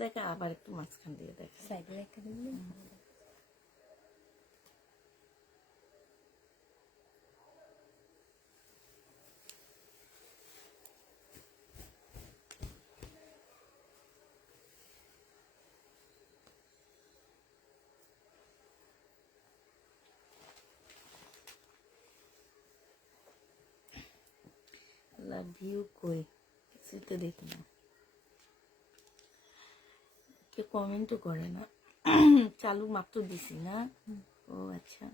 দেখে আবার একটু মাঝখান দিয়ে দেখে সাইডে রেখে দিলে লাভ ইউ কই কিছুই তো দেখি না, কে কমেন্টও করে না। চালু মাত্র দিছি না। ও আচ্ছা,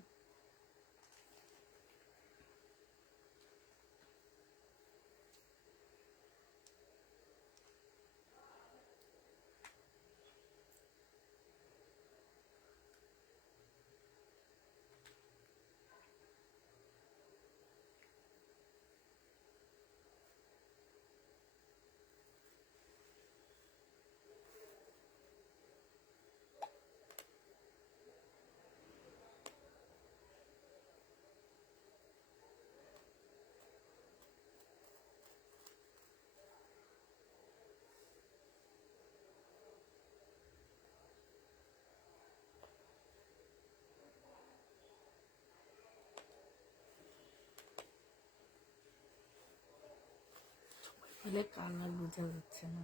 বলে কালার বোঝা যাচ্ছে না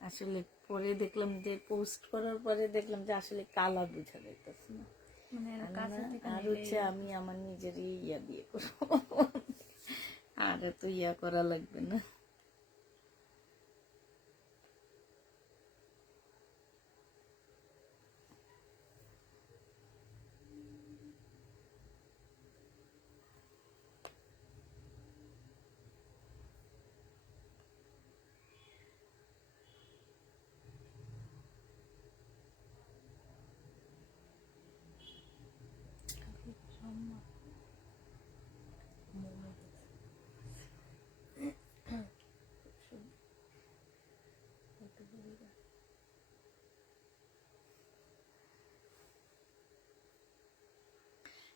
আসলে। পরে দেখলাম যে পোস্ট করার পরে দেখলাম যে আসলে কালার বোঝা যাইতেছে না। আর হচ্ছে আমি আমার নিজেরই ইয়া দিয়ে করবো, আর এত ইয়া করা লাগবে না।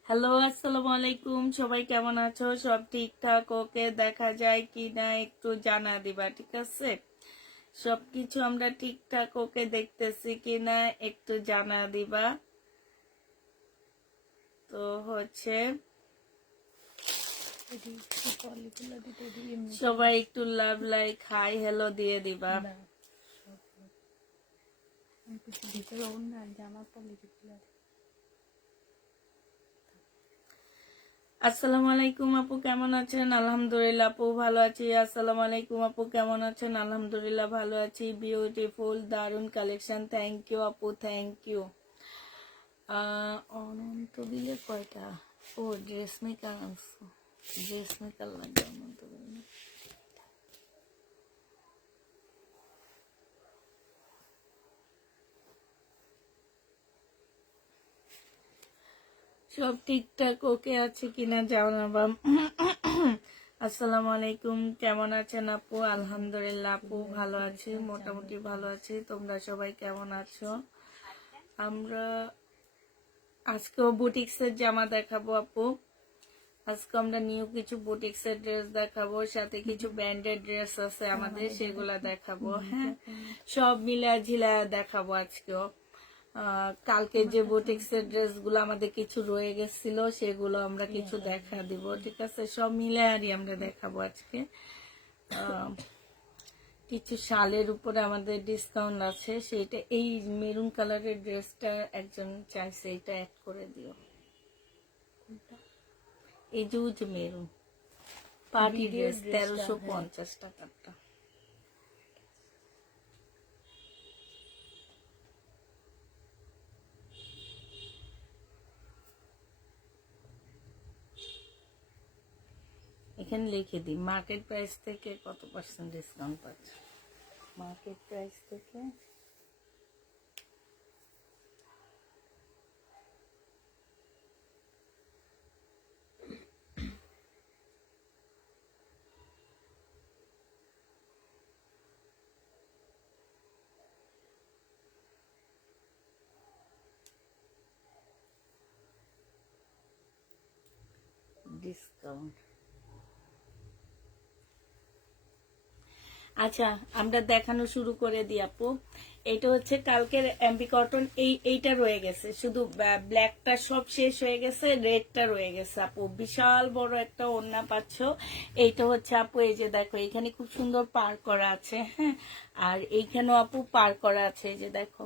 হ্যালো, আসসালামু আলাইকুম, সবাই কেমন আছো? সব ঠিকঠাক ওকে দেখা যায় কি না একটু জানা দিবা, ঠিক আছে? সবকিছু আমরা ঠিকঠাক ওকে দেখতেছি কি না একটু জানা দিবা। তো হচ্ছে সবাই একটু লাভ লাইক হাই হ্যালো দিয়ে দিবা। আসসালামু আলাইকুম আপু, কেমন আছেন? আলহামদুলিল্লাহ আপু ভালো আছি। আসসালামু আলাইকুম আপু, কেমন আছেন? আলহামদুলিল্লাহ ভালো আছি। বিউটিফুল, দারুন কালেকশন, থ্যাংক ইউ আপু, থ্যাংক ইউ। অনন্ত বিলে কয়টা? ও ড্রেস মেকার আনছো, ড্রেস মেকার লাগবে অনন্ত বিলে। সব ঠিকঠাক ওকে আছে কিনা জানাবা। আসসালামু আলাইকুম, কেমন আছেন আপু? আলহামদুলিল্লাহ আপু ভালো আছি, মোটামুটি ভালো আছি। তোমরা সবাই কেমন আছো? আমরা আজকেও বুটিক্সের জামা দেখাবো আপু। আজকে আমরা নিউ কিছু বুটিক্সের ড্রেস দেখাবো, সাথে কিছু ব্র্যান্ডেড ড্রেস আছে আমাদের, সেগুলা দেখাবো। হ্যাঁ, সব মিলা ঝিলা দেখাবো আজকেও। কালকে যে বুটিক্সের ড্রেস গুলো আমাদের কিছু রয়ে গেছিল সেগুলো আমরা কিছু দেখা দিব, ঠিক আছে? সব মিলে আরই আমরা দেখাবো আজকে। কিছু শালের উপরে আমাদের ডিসকাউন্ট আছে, সেইটা এই মেরুন কালারের ড্রেসটা একজন চাইছে, এটা অ্যাড করে দিও। এই যে মেরুন পার্টি ড্রেস 1350 টাকাটা। এখানে লিখে দিই মার্কেট প্রাইস থেকে কত পার্সেন্ট ডিসকাউন্ট পাচ্ছে। মার্কেট প্রাইস থেকে ডিসকাউন্ট আচ্ছা, আমরা দেখানো শুরু করে দিই আপু। এটা হচ্ছে কালকের এমবি কটন, এইটা রয়ে গেছে, শুধু ব্ল্যাকটা সব শেষ হয়ে গেছে, রেডটা রয়ে গেছে আপু। বিশাল বড় একটা ওড়না পাচ্ছ। এইটা হচ্ছে আপু, এই যে দেখো এখানে খুব সুন্দর পার করা আছে, হ্যাঁ। আর এইখানেও আপু পার করা আছে, এই যে দেখো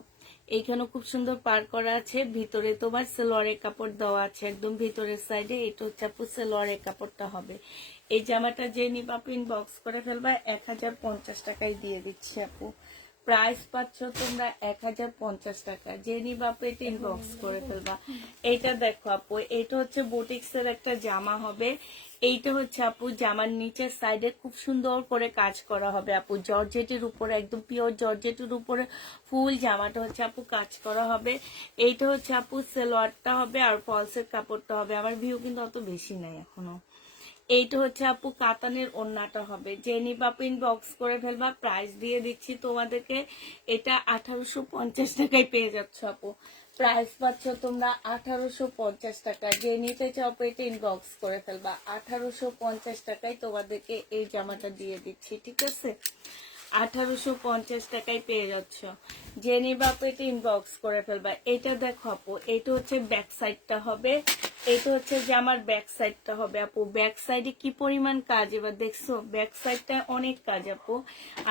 এইখানেও খুব সুন্দর পার করা আছে। ভিতরে তোমার সেলোয়ারের কাপড় দেওয়া আছে একদম ভিতরের সাইডে। এটা হচ্ছে আপু সেলোয়ারের কাপড়টা হবে। এই জামাটা যে নিবা ইনবক্স করে ফেলবা, 1050 টাকায় দিয়ে দিচ্ছি আপু। প্রাইস পাচ্ছ তোমরা 1050 টাকা। যে নিবা আপু এটা ইনবক্স করে ফেলবা। এইটা দেখো আপু, এটা হচ্ছে বুটিক্স এর একটা জামা হবে। এইটা হচ্ছে আপু জামার নিচের সাইডে খুব সুন্দর করে কাজ করা হবে আপু, জর্জেটের উপরে, একদম পিওর জর্জেটের উপরে ফুল জামাটা হচ্ছে আপু কাজ করা হবে। এইটা হচ্ছে আপু সেলোয়ারটা হবে, আর ফলসের কাপড়টা হবে। আমার ভিউ কিন্তু অত বেশি নাই এখনো। এইটা হচ্ছে আপু কাতানের ওড়নাটা হবে। যে নিবা ইনবক্স করে ফেলবা। প্রাইস দিয়ে দিচ্ছি তোমাদেরকে, এটা 1850 টাকায় পেয়ে যাচ্ছ আপু। প্রাইস পাচ্ছ তোমরা 1850 টাকা। যে নিতে চাও আপু এটা ইনবক্স করে ফেলবা। 1850 টাকায় তোমাদেরকে এই জামাটা দিয়ে দিচ্ছি, ঠিক আছে। 1850 টাকায় পেয়ে যাচ্ছ। যে নিবা আপু এটা ইনবক্স করে ফেলবা। এটা দেখো আপু, এটা হচ্ছে ব্যাক সাইডটা হবে। এটা হচ্ছে যে আমার ব্যাক সাইডটা হবে আপু। ব্যাক সাইডে কি পরিমাণ কাজ, এবার দেখছো ব্যাক সাইডটা অনেক কাজ আপু।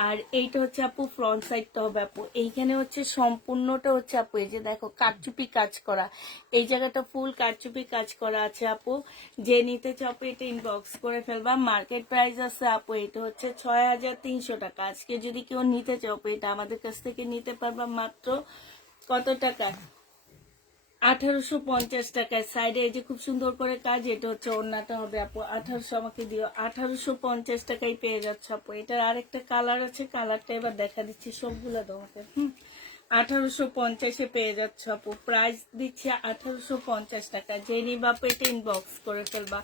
আর এইটা হচ্ছে আপু ফ্রন্ট সাইডটা হবে আপু। এইখানে হচ্ছে সম্পূর্ণটা হচ্ছে আপু, এই যে দেখো কারচুপি কাজ করা, এই জায়গাটা ফুল কারচুপি কাজ করা আছে আপু। যে নিতে চাও আপু এটা ইনবক্স করে ফেলবা। মার্কেট প্রাইস আছে আপু, এটা হচ্ছে 6300 টাকা। আজকে যদি কেউ নিতে চাও আপু এটা আমাদের কাছ থেকে নিতে পারবা মাত্র কত টাকা, 1850 টাকায়। সাইডে এই যে খুব সুন্দর করে কাজ, এটা হচ্ছে ওড়নাটা হবে আপু। 1800 আমাকে দিও, 1850 টাকায় পেয়ে যাচ্ছে আপু। এটার আরেকটা কালার আছে, কালারটা এবার দেখা দিচ্ছি সবগুলো তোমাকে। 1850-এ পেয়ে যাচ্ছ আপু। প্রাইস দিচ্ছি 1850 টাকা। যে নিবা আপু এটা ইনবক্স করে ফেলবা।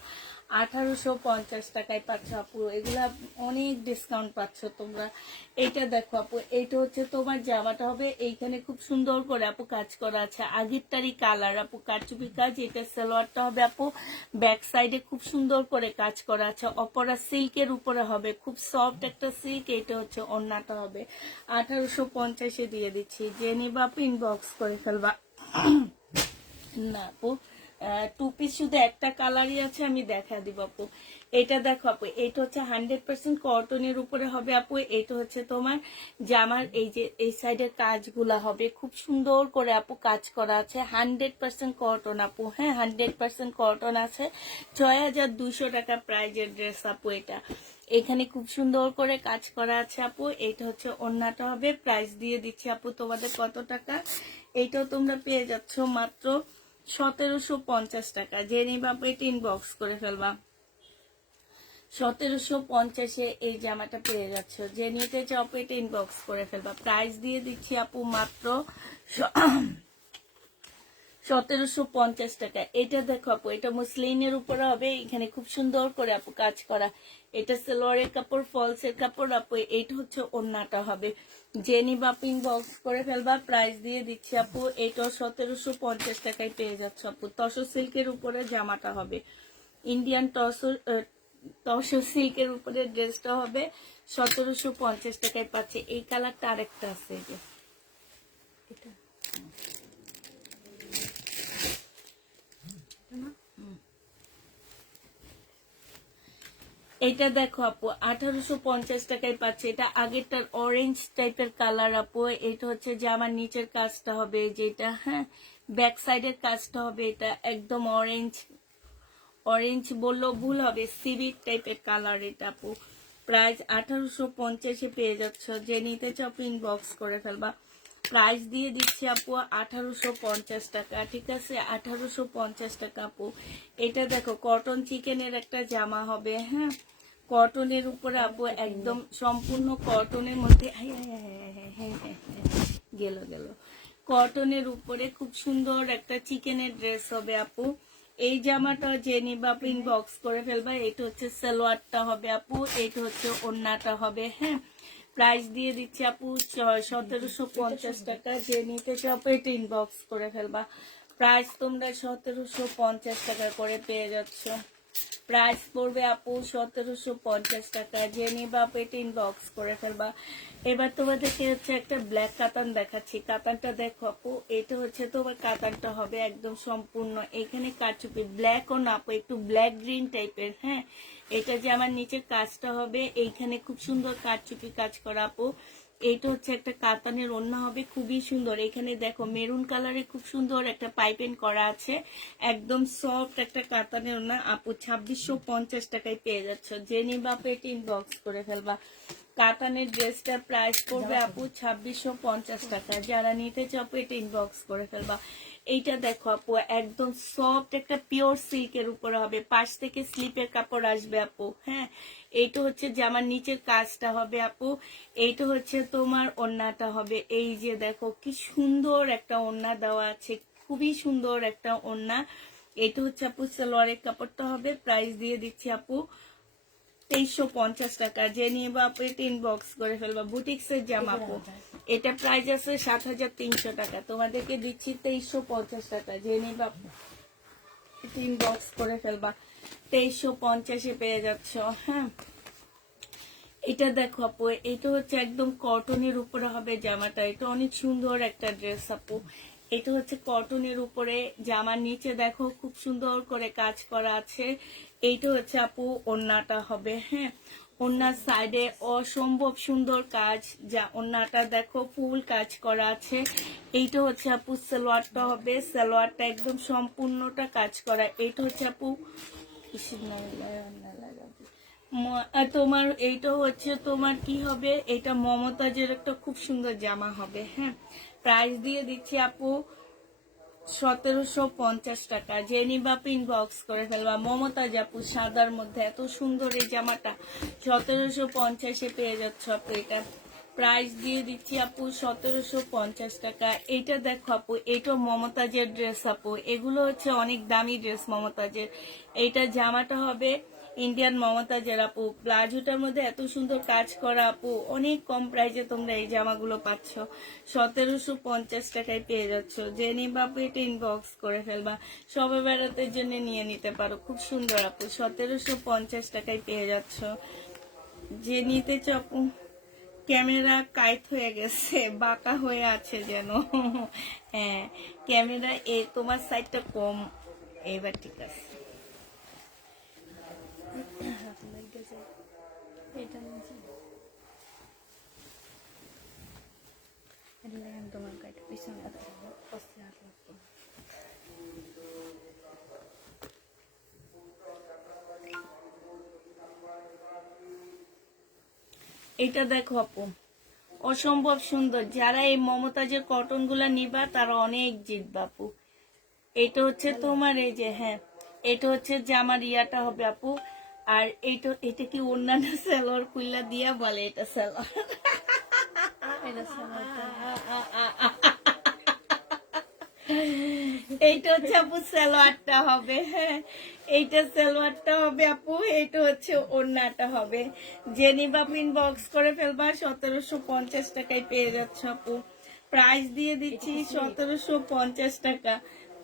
1850 টাকায় পাচ্ছ আপু। এগুলা অনেক ডিসকাউন্ট পাচ্ছ তোমরা। এইটা দেখো আপু, এইটা হচ্ছে তোমার জামাটা হবে। এইখানে খুব সুন্দর করে আপু কাজ করা আছে, আগেরটারই কালার আপু, কারচুপি কাজ। এটা সালোয়ারটা হবে আপু, ব্যাক সাইডে খুব সুন্দর করে কাজ করা আছে। অপরা সিল্কের উপরে হবে, খুব সফট একটা সিল্ক। এটা হচ্ছে ওড়নাটা হবে। 1850-এ দিয়ে দিচ্ছি। যে নিবা আপু ইনবক্স করে ফেলবা। না আপু, টু পিস শুধু একটা কালারই আছে, আমি দেখা দিব আপু। এটা দেখো আপু, এটা হচ্ছে 100% কটনের উপরে হবে আপু। এটা হচ্ছে তোমার জামার এই যে এই সাইডের কাজগুলা হবে খুব সুন্দর করে আপু কাজ করা আছে। 100% কটন আপু, হ্যাঁ 100% কটন আছে। 6200 টাকা প্রাইজের ড্রেস আপু এটা। এখানে খুব সুন্দর করে কাজ করা আছে আপু। এটা হচ্ছে ওড়নাটা হবে। প্রাইস দিয়ে দিচ্ছি আপু তোমাদের কত টাকা, এইটাও তোমরা পেয়ে যাচ্ছ মাত্র 1750 টাকা। যে নিবা আপু এটা ইনবক্স করে ফেলবা। 1750-এ এই জামাটা পেয়ে যাচ্ছ। যে নিতে চাও আপু এটা ইনবক্স করে ফেলবা। প্রাইস দিয়ে দিচ্ছি আপু মাত্র 1750 টাকা। এটা দেখো আপু, এটা মুসলিনের উপরে হবে। এখানে খুব সুন্দর করে আপু কাজ করা। এটা সেলোয়ারের কাপড়, ফলসের কাপড় আপু। এইটা হচ্ছে ওড়নাটা হবে। যে নিবা আপু ইনবক্স করে ফেলবা। প্রাইস দিয়ে দিচ্ছি আপু, এইটাও 1750 টাকায় পেয়ে যাচ্ছে আপু। তসর সিল্কের উপরে জামাটা হবে, ইন্ডিয়ান তসর সিল্কের উপরে ড্রেসটা হবে। 1750 টাকায় পাচ্ছে। এই কালারটা আরেকটা আছে, এই যে এটা। এটা দেখো আপু, 1850 টাকায় পাচ্ছে। এটা আগেরটার অরেঞ্জ টাইপের কালার আপু। এটা হচ্ছে যে আমার নিচের কাজটা হবে যেটা, হ্যাঁ ব্যাক সাইডের কাজটা হবে। এটা একদম অরেঞ্জ, অরেঞ্জ বললেও ভুল হবে, সিভিট টাইপের কালার এটা আপু। প্রাইস 1850-এ পেয়ে যাচ্ছ। যে নিতে চাও ইনবক্স করে ফেলবা। প্রাইস দিয়ে দিচ্ছি আপু 1850 টাকা, ঠিক আছে। 1850 টাকা আপু। এটা দেখো কটন চিকেনের একটা জামা হবে, হ্যাঁ কটনের উপরে আপু, একদম সম্পূর্ণ কটনের মধ্যে। গেল গেল, কটনের উপরে খুব সুন্দর একটা চিকেনের ড্রেস হবে আপু। এই জামাটা যে নিবা আপু ইনবক্স করে ফেলবা। এটা হচ্ছে সালোয়ারটা হবে আপু, এটা হচ্ছে ওড়নাটা হবে, হ্যাঁ। প্রাইস দিয়ে দিচ্ছি আপু 1750 টাকা। যে নিতে চাও আপু এটা ইনবক্স করে ফেলবা। প্রাইস তোমরা 1750 টাকা করে পেয়ে যাচ্ছ। প্রাইস পড়বে আপু 1750 টাকা। যে নিবা আপু এটা ইনবক্স করে ফেলবা। এবার তোমাদেরকে হচ্ছে একটা ব্ল্যাক কাতান দেখাচ্ছি। কাতানটা দেখো আপু, এটা হচ্ছে তোমার কাতানটা হবে একদম সম্পূর্ণ এখানে কারচুপি, ব্ল্যাক ও না আপু, একটু ব্ল্যাক গ্রিন টাইপের। হ্যাঁ, এটা যে আমার নিচের কাজটা হবে এইখানে খুব সুন্দর কারচুপি কাজ করা আপু। এইটা হচ্ছে একটা কাতানের ওড়না হবে, খুবই সুন্দর। এখানে দেখো মেরুন কালারে খুব সুন্দর একটা পাইপিং করা আছে, একদম সফট একটা কাতানের ওড়না আপু। 2650 টাকায় পেয়ে যাচ্ছ। যে নিবা আপু এটা ইনবক্স করে ফেলবা। কাতানের ড্রেসটা প্রাইস পড়বে আপু 2650 টাকা। যারা নিতে চাও আপু এটা ইনবক্স করে ফেলবা। এইটা দেখো আপু, একদম সফট একটা পিওর সিল্কের উপরে হবে, পাশ থেকে স্লিপের কাপড় আসবে আপু। হ্যাঁ, এইটা হচ্ছে জামার নিচের কাজটা হবে আপু। এইটা হচ্ছে তোমার ওড়নাটা হবে। এই যে দেখো কি সুন্দর একটা ওড়না দেওয়া আছে, খুবই সুন্দর একটা ওড়না। এটা হচ্ছে আপু সালোয়ারের কাপড়টা হবে। প্রাইস দিয়ে দিচ্ছি আপু 2350 টাকা। যে নিয়ে বা আপু এটা ইনবক্স করে ফেলবা। বুটিক্সের জামা আপু, এটা প্রাইস আছে 7300 টাকা, তোমাদেরকে দিচ্ছি 2350 টাকা। যে নিয়ে বা এটা ইনবক্স করে ফেলবা। 2350-এ পেয়ে যাচ্ছ। হ্যাঁ, এটা দেখো আপু, এটা হচ্ছে একদম কটনের উপরে হবে জামাটা। এটা অনেক সুন্দর একটা ড্রেস আপু। এটা হচ্ছে কটনের উপরে, জামার নিচে দেখো খুব সুন্দর করে কাজ করা আছে। এইটা হচ্ছে আপু ওড়নাটা হবে। হ্যাঁ, ওড়নার সাইডে অসম্ভব সুন্দর কাজ, যা ওড়নাটা দেখো ফুল কাজ করা আছে। এইটা হচ্ছে আপু সালোয়ারটা হবে, সালোয়ারটা একদম সম্পূর্ণটা কাজ করা। এইটা হচ্ছে আপু তোমার, এইটা হচ্ছে তোমার কি হবে, এটা মমতাজের একটা খুব সুন্দর জামা হবে। হ্যাঁ, প্রাইস দিয়ে দিচ্ছি আপু 1750 টাকা। যে নিবা ইনবক্স করে ফেলবা। মমতাজ আপু সাদার মধ্যে এত সুন্দর এই জামাটা 1750-এ পেয়ে যাচ্ছ আপু। এটা প্রাইস দিয়ে দিচ্ছি আপু 1750 টাকা। এটা দেখো আপু, এটা মমতাজের ড্রেস আপু। এগুলো হচ্ছে অনেক দামি ড্রেস মমতাজের। এইটা জামাটা হবে ইন্ডিয়ান মমতাজের আপু। প্লাজোটার মধ্যে এত সুন্দর কাজ করা আপু, অনেক কম প্রাইসে তোমরা এই জামাগুলো পাচ্ছ। 1750 টাকায় পেয়ে যাচ্ছ। যে নিবা আপু এটা ইনবক্স করে ফেলবা। সবে বেড়াতে জন্য নিয়ে নিতে পারো, খুব সুন্দর আপু। 1750 টাকায় পেয়ে যাচ্ছ। যে নিতে চাও আপু, ক্যামেরা কাইট হয়ে গেছে, বাঁকা হয়ে আছে যেন। হ্যাঁ, ক্যামেরা তোমার সাইডটা কম, এবার ঠিক আছে। এটা দেখো আপু, অসম্ভব সুন্দর। যারা এই মমতাজের কটন গুলা নিবা তারা অনেক জিতবা আপু। এটা হচ্ছে তোমার এই যে, হ্যাঁ, এটা হচ্ছে যে আমার ইয়াটা হবে আপু। আর এটা কি অন্যান্য সালোয়ার খুললা দিয়া বলে এটা সালোয়ার। এইটা হচ্ছে আপু সালোয়ারটা হবে। হ্যাঁ, এইটা সালোয়ারটা হবে আপু। এইটা হচ্ছে ওড়নাটা হবে। যে নিবা ইনবক্স করে ফেলবা। 1750 টাকায় পেয়ে যাচ্ছে আপু। প্রাইস দিয়ে দিচ্ছি 1750 টাকা।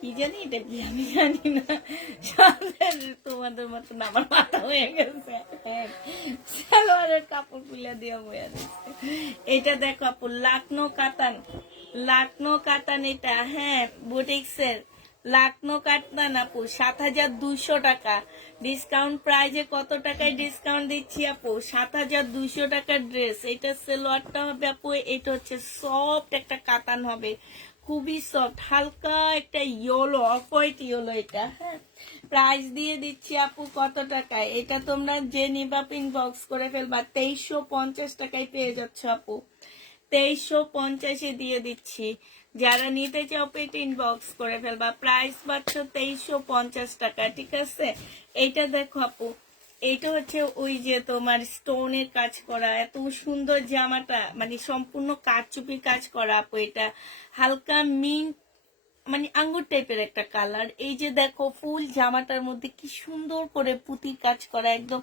কি জানি এটা কি আমি জানি না, তোমাদের মতন আমার মাথা হয়ে গেছে। সালোয়ারের কাপড় খুলে দিয়ে বয়া দিচ্ছে। এটা দেখো আপু, লাকনো কাতান, লাকনো কাতান এটা। হ্যাঁ, বুটিক্সের লাকনো কাতান আপু, 7200 টাকা। ডিসকাউন্ট প্রাইজে কত টাকায় ডিসকাউন্ট দিচ্ছি আপু? 7200 টাকার ড্রেস। এটা সালোয়ারটা হবে আপু। এটা হচ্ছে সফট একটা কাতান হবে, খুবই সফট, হালকা একটা ইয়েলো, অফ হোয়াইট ইয়েলো এটা। হ্যাঁ, প্রাইস দিয়ে দিচ্ছি আপু কত টাকায়? এটা তোমরা যে নিবা ইনবক্স করে ফেলবা। 2350 টাকায় পেয়ে যাচ্ছ আপু। 2350-এ দিয়ে দিচ্ছি। যারা নিতে চাও পেট ইনবক্স করে ফেলবা। প্রাইস পাচ্ছ 2350 টাকা। ঠিক আছে, এইটা দেখো আপু, এইটা হচ্ছে ওই যে তোমার স্টোনের কাজ করা এত সুন্দর জামাটা, মানে সম্পূর্ণ কারচুপি কাজ করা আপু। এটা হালকা মিন্ট, মানে আঙ্গুর টাইপের একটা কালার। এই যে দেখো ফুল জামাটার মধ্যে কি সুন্দর করে পুঁতির কাজ করা, একদম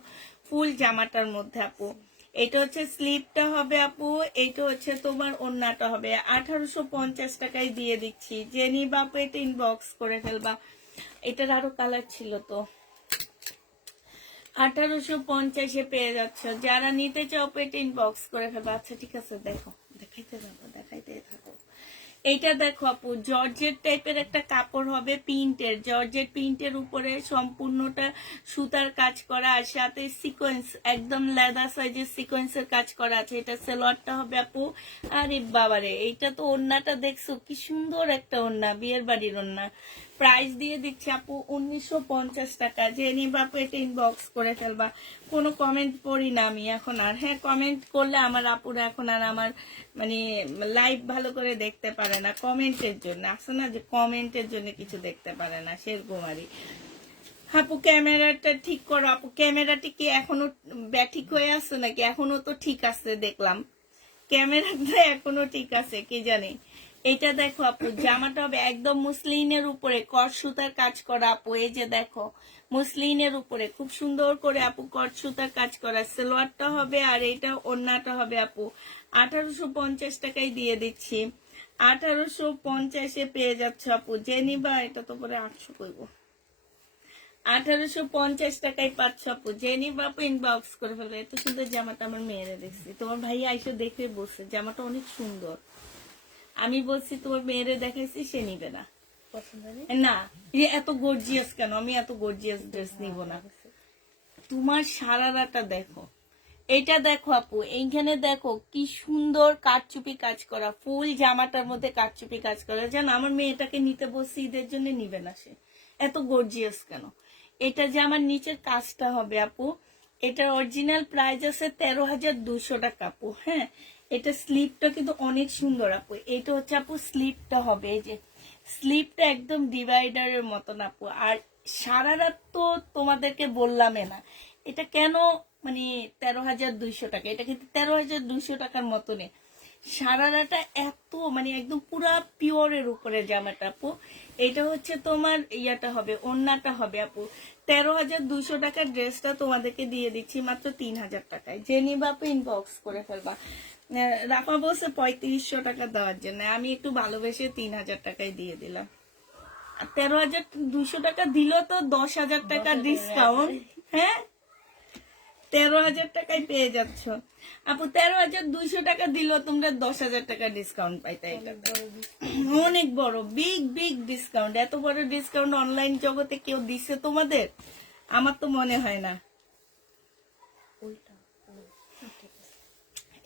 ফুল জামাটার মধ্যে আপু। এটা হচ্ছে স্লিপটা হবে আপু। এইটা হচ্ছে তোমার ওড়নাটা হবে। 1850 টাকায় দিয়ে দিচ্ছি। যে নিবা আপু এটা ইনবক্স করে ফেলবা। এটার আরো কালার ছিল তো, 1850 পেয়ে যাচ্ছ। যারা নিতে চাও পেট ইনবক্স করে ফেলবে। আচ্ছা ঠিক আছে, দেখো দেখাইতে যাবো, দেখাইতে থাকো। এইটা দেখো আপু, জর্জেট টাইপের একটা কাপড় হবে, প্রিন্টের, জর্জেট প্রিন্টের উপরে সম্পূর্ণটা সুতার কাজ করা, আর সাথে সিকোয়েন্স, একদম লেদার সাইজের সিকোয়েন্সের কাজ করা আছে। এটা সালোয়ারটা হবে আপু। আরে বাবারে, এইটা তো ওড়নাটা দেখছো কি সুন্দর একটা ওড়না, বিয়ের বাড়ির ওড়না। প্রাইস দিয়ে দিচ্ছি আপু 1950 টাকা। যে নিবা আপু এটা ইনবক্স করে ফেলবা। কোনো কমেন্ট পড়ি না আমি এখন আর। হ্যাঁ, কমেন্ট করলে আমার আপুরা এখন আর আমার মানে লাইভ ভালো করে দেখতে পারে না, কমেন্টের জন্য। আসে না যে কমেন্টের জন্য কিছু দেখতে পারে না, সেরকম আরই। আপু ক্যামেরাটা ঠিক করো আপু। ক্যামেরাটি কি এখনো ব্যাঠিক হয়ে আছে নাকি? এখনো তো ঠিক আছে দেখলাম, ক্যামেরাটা এখনো ঠিক আছে কি জানি। এটা দেখো আপু, জামাটা হবে একদম মুসলিনের উপরে কট সুতার কাজ করা আপু। এই যে দেখো, মুসলিনের উপরে খুব সুন্দর করে আপু কট সুতার কাজ করা। সালোয়ারটা হবে আর এটা ওড়নাটা হবে আপু। 1850 টাকায় দিয়ে দিচ্ছি। 1850 পেয়ে যাচ্ছে আপু। যে নিবা, এটা তো পরে 800 করব। 1850 টাকায় পাচ্ছ আপু। যে নিবা আপু ইনবক্স করে ফেলবে। এত সুন্দর জামাটা আমার মেয়েরা দেখছি, তোমার ভাইয়া আইসে দেখে বসছে জামাটা অনেক সুন্দর। আমি বলছি তোমার মেয়েরে দেখাইছি, সে নিবে না। না, এত গর্জিয়াস কেন? আমি এত গর্জিয়াস ড্রেস নিব না। তোমার সারারাটা দেখো, এটা দেখো আপু, এইখানে দেখো কি সুন্দর কারচুপি কাজ করা, ফুল জামাটার মধ্যে কারচুপি কাজ করা। জানো, আমার মেয়েটাকে নিতে বসছি, ঈদের জন্য নিবে না সে। এত গর্জিয়াস কেন? এটা যে আমার নিচের কাজটা হবে আপু, এটার অরিজিনাল প্রাইস আছে 13,200 টাকা আপু। হ্যাঁ, এটা স্লিপটা কিন্তু অনেক সুন্দর আপু। এটা হচ্ছে আপু স্লিপটা হবে, এই যে স্লিপটা একদম ডিভাইডারের মতন আপু। আর সারা রাত তো তোমাদেরকে বললামই না এটা কেন মানে 13,200 টাকা। এটা কিন্তু 13,200 টাকার মতনই। সারারাটা এত মানে একদম পুরা পিওরের উপরে জামাটা আপু। এটা হচ্ছে তোমার ইয়াটা হবে, ওড়নাটা হবে আপু। 13,200 টাকার ড্রেসটা তোমাদেরকে দিয়ে দিচ্ছি মাত্র 3,000 টাকায়। যে নিবা আপু ইনবক্স করে ফেলবা। রাফা বলছে 3500 টাকা দেওয়ার জন্য, আমি একটু ভালোবেসে 3,000 টাকায় দিয়ে দিলাম। 13,200 টাকা দিল তো 10,000 টাকা ডিসকাউন্ট। হ্যাঁ, 13,000 টাকায় পেয়ে যাচ্ছ আপু। 13,200 টাকা দিল তোমরা 10,000 টাকা ডিসকাউন্ট পাইতে। এটা অনেক বড়, বিগ বিগ ডিসকাউন্ট। এত বড় ডিসকাউন্ট অনলাইন জগতে কেউ দিচ্ছে তোমাদের? আমার তো মনে হয় না।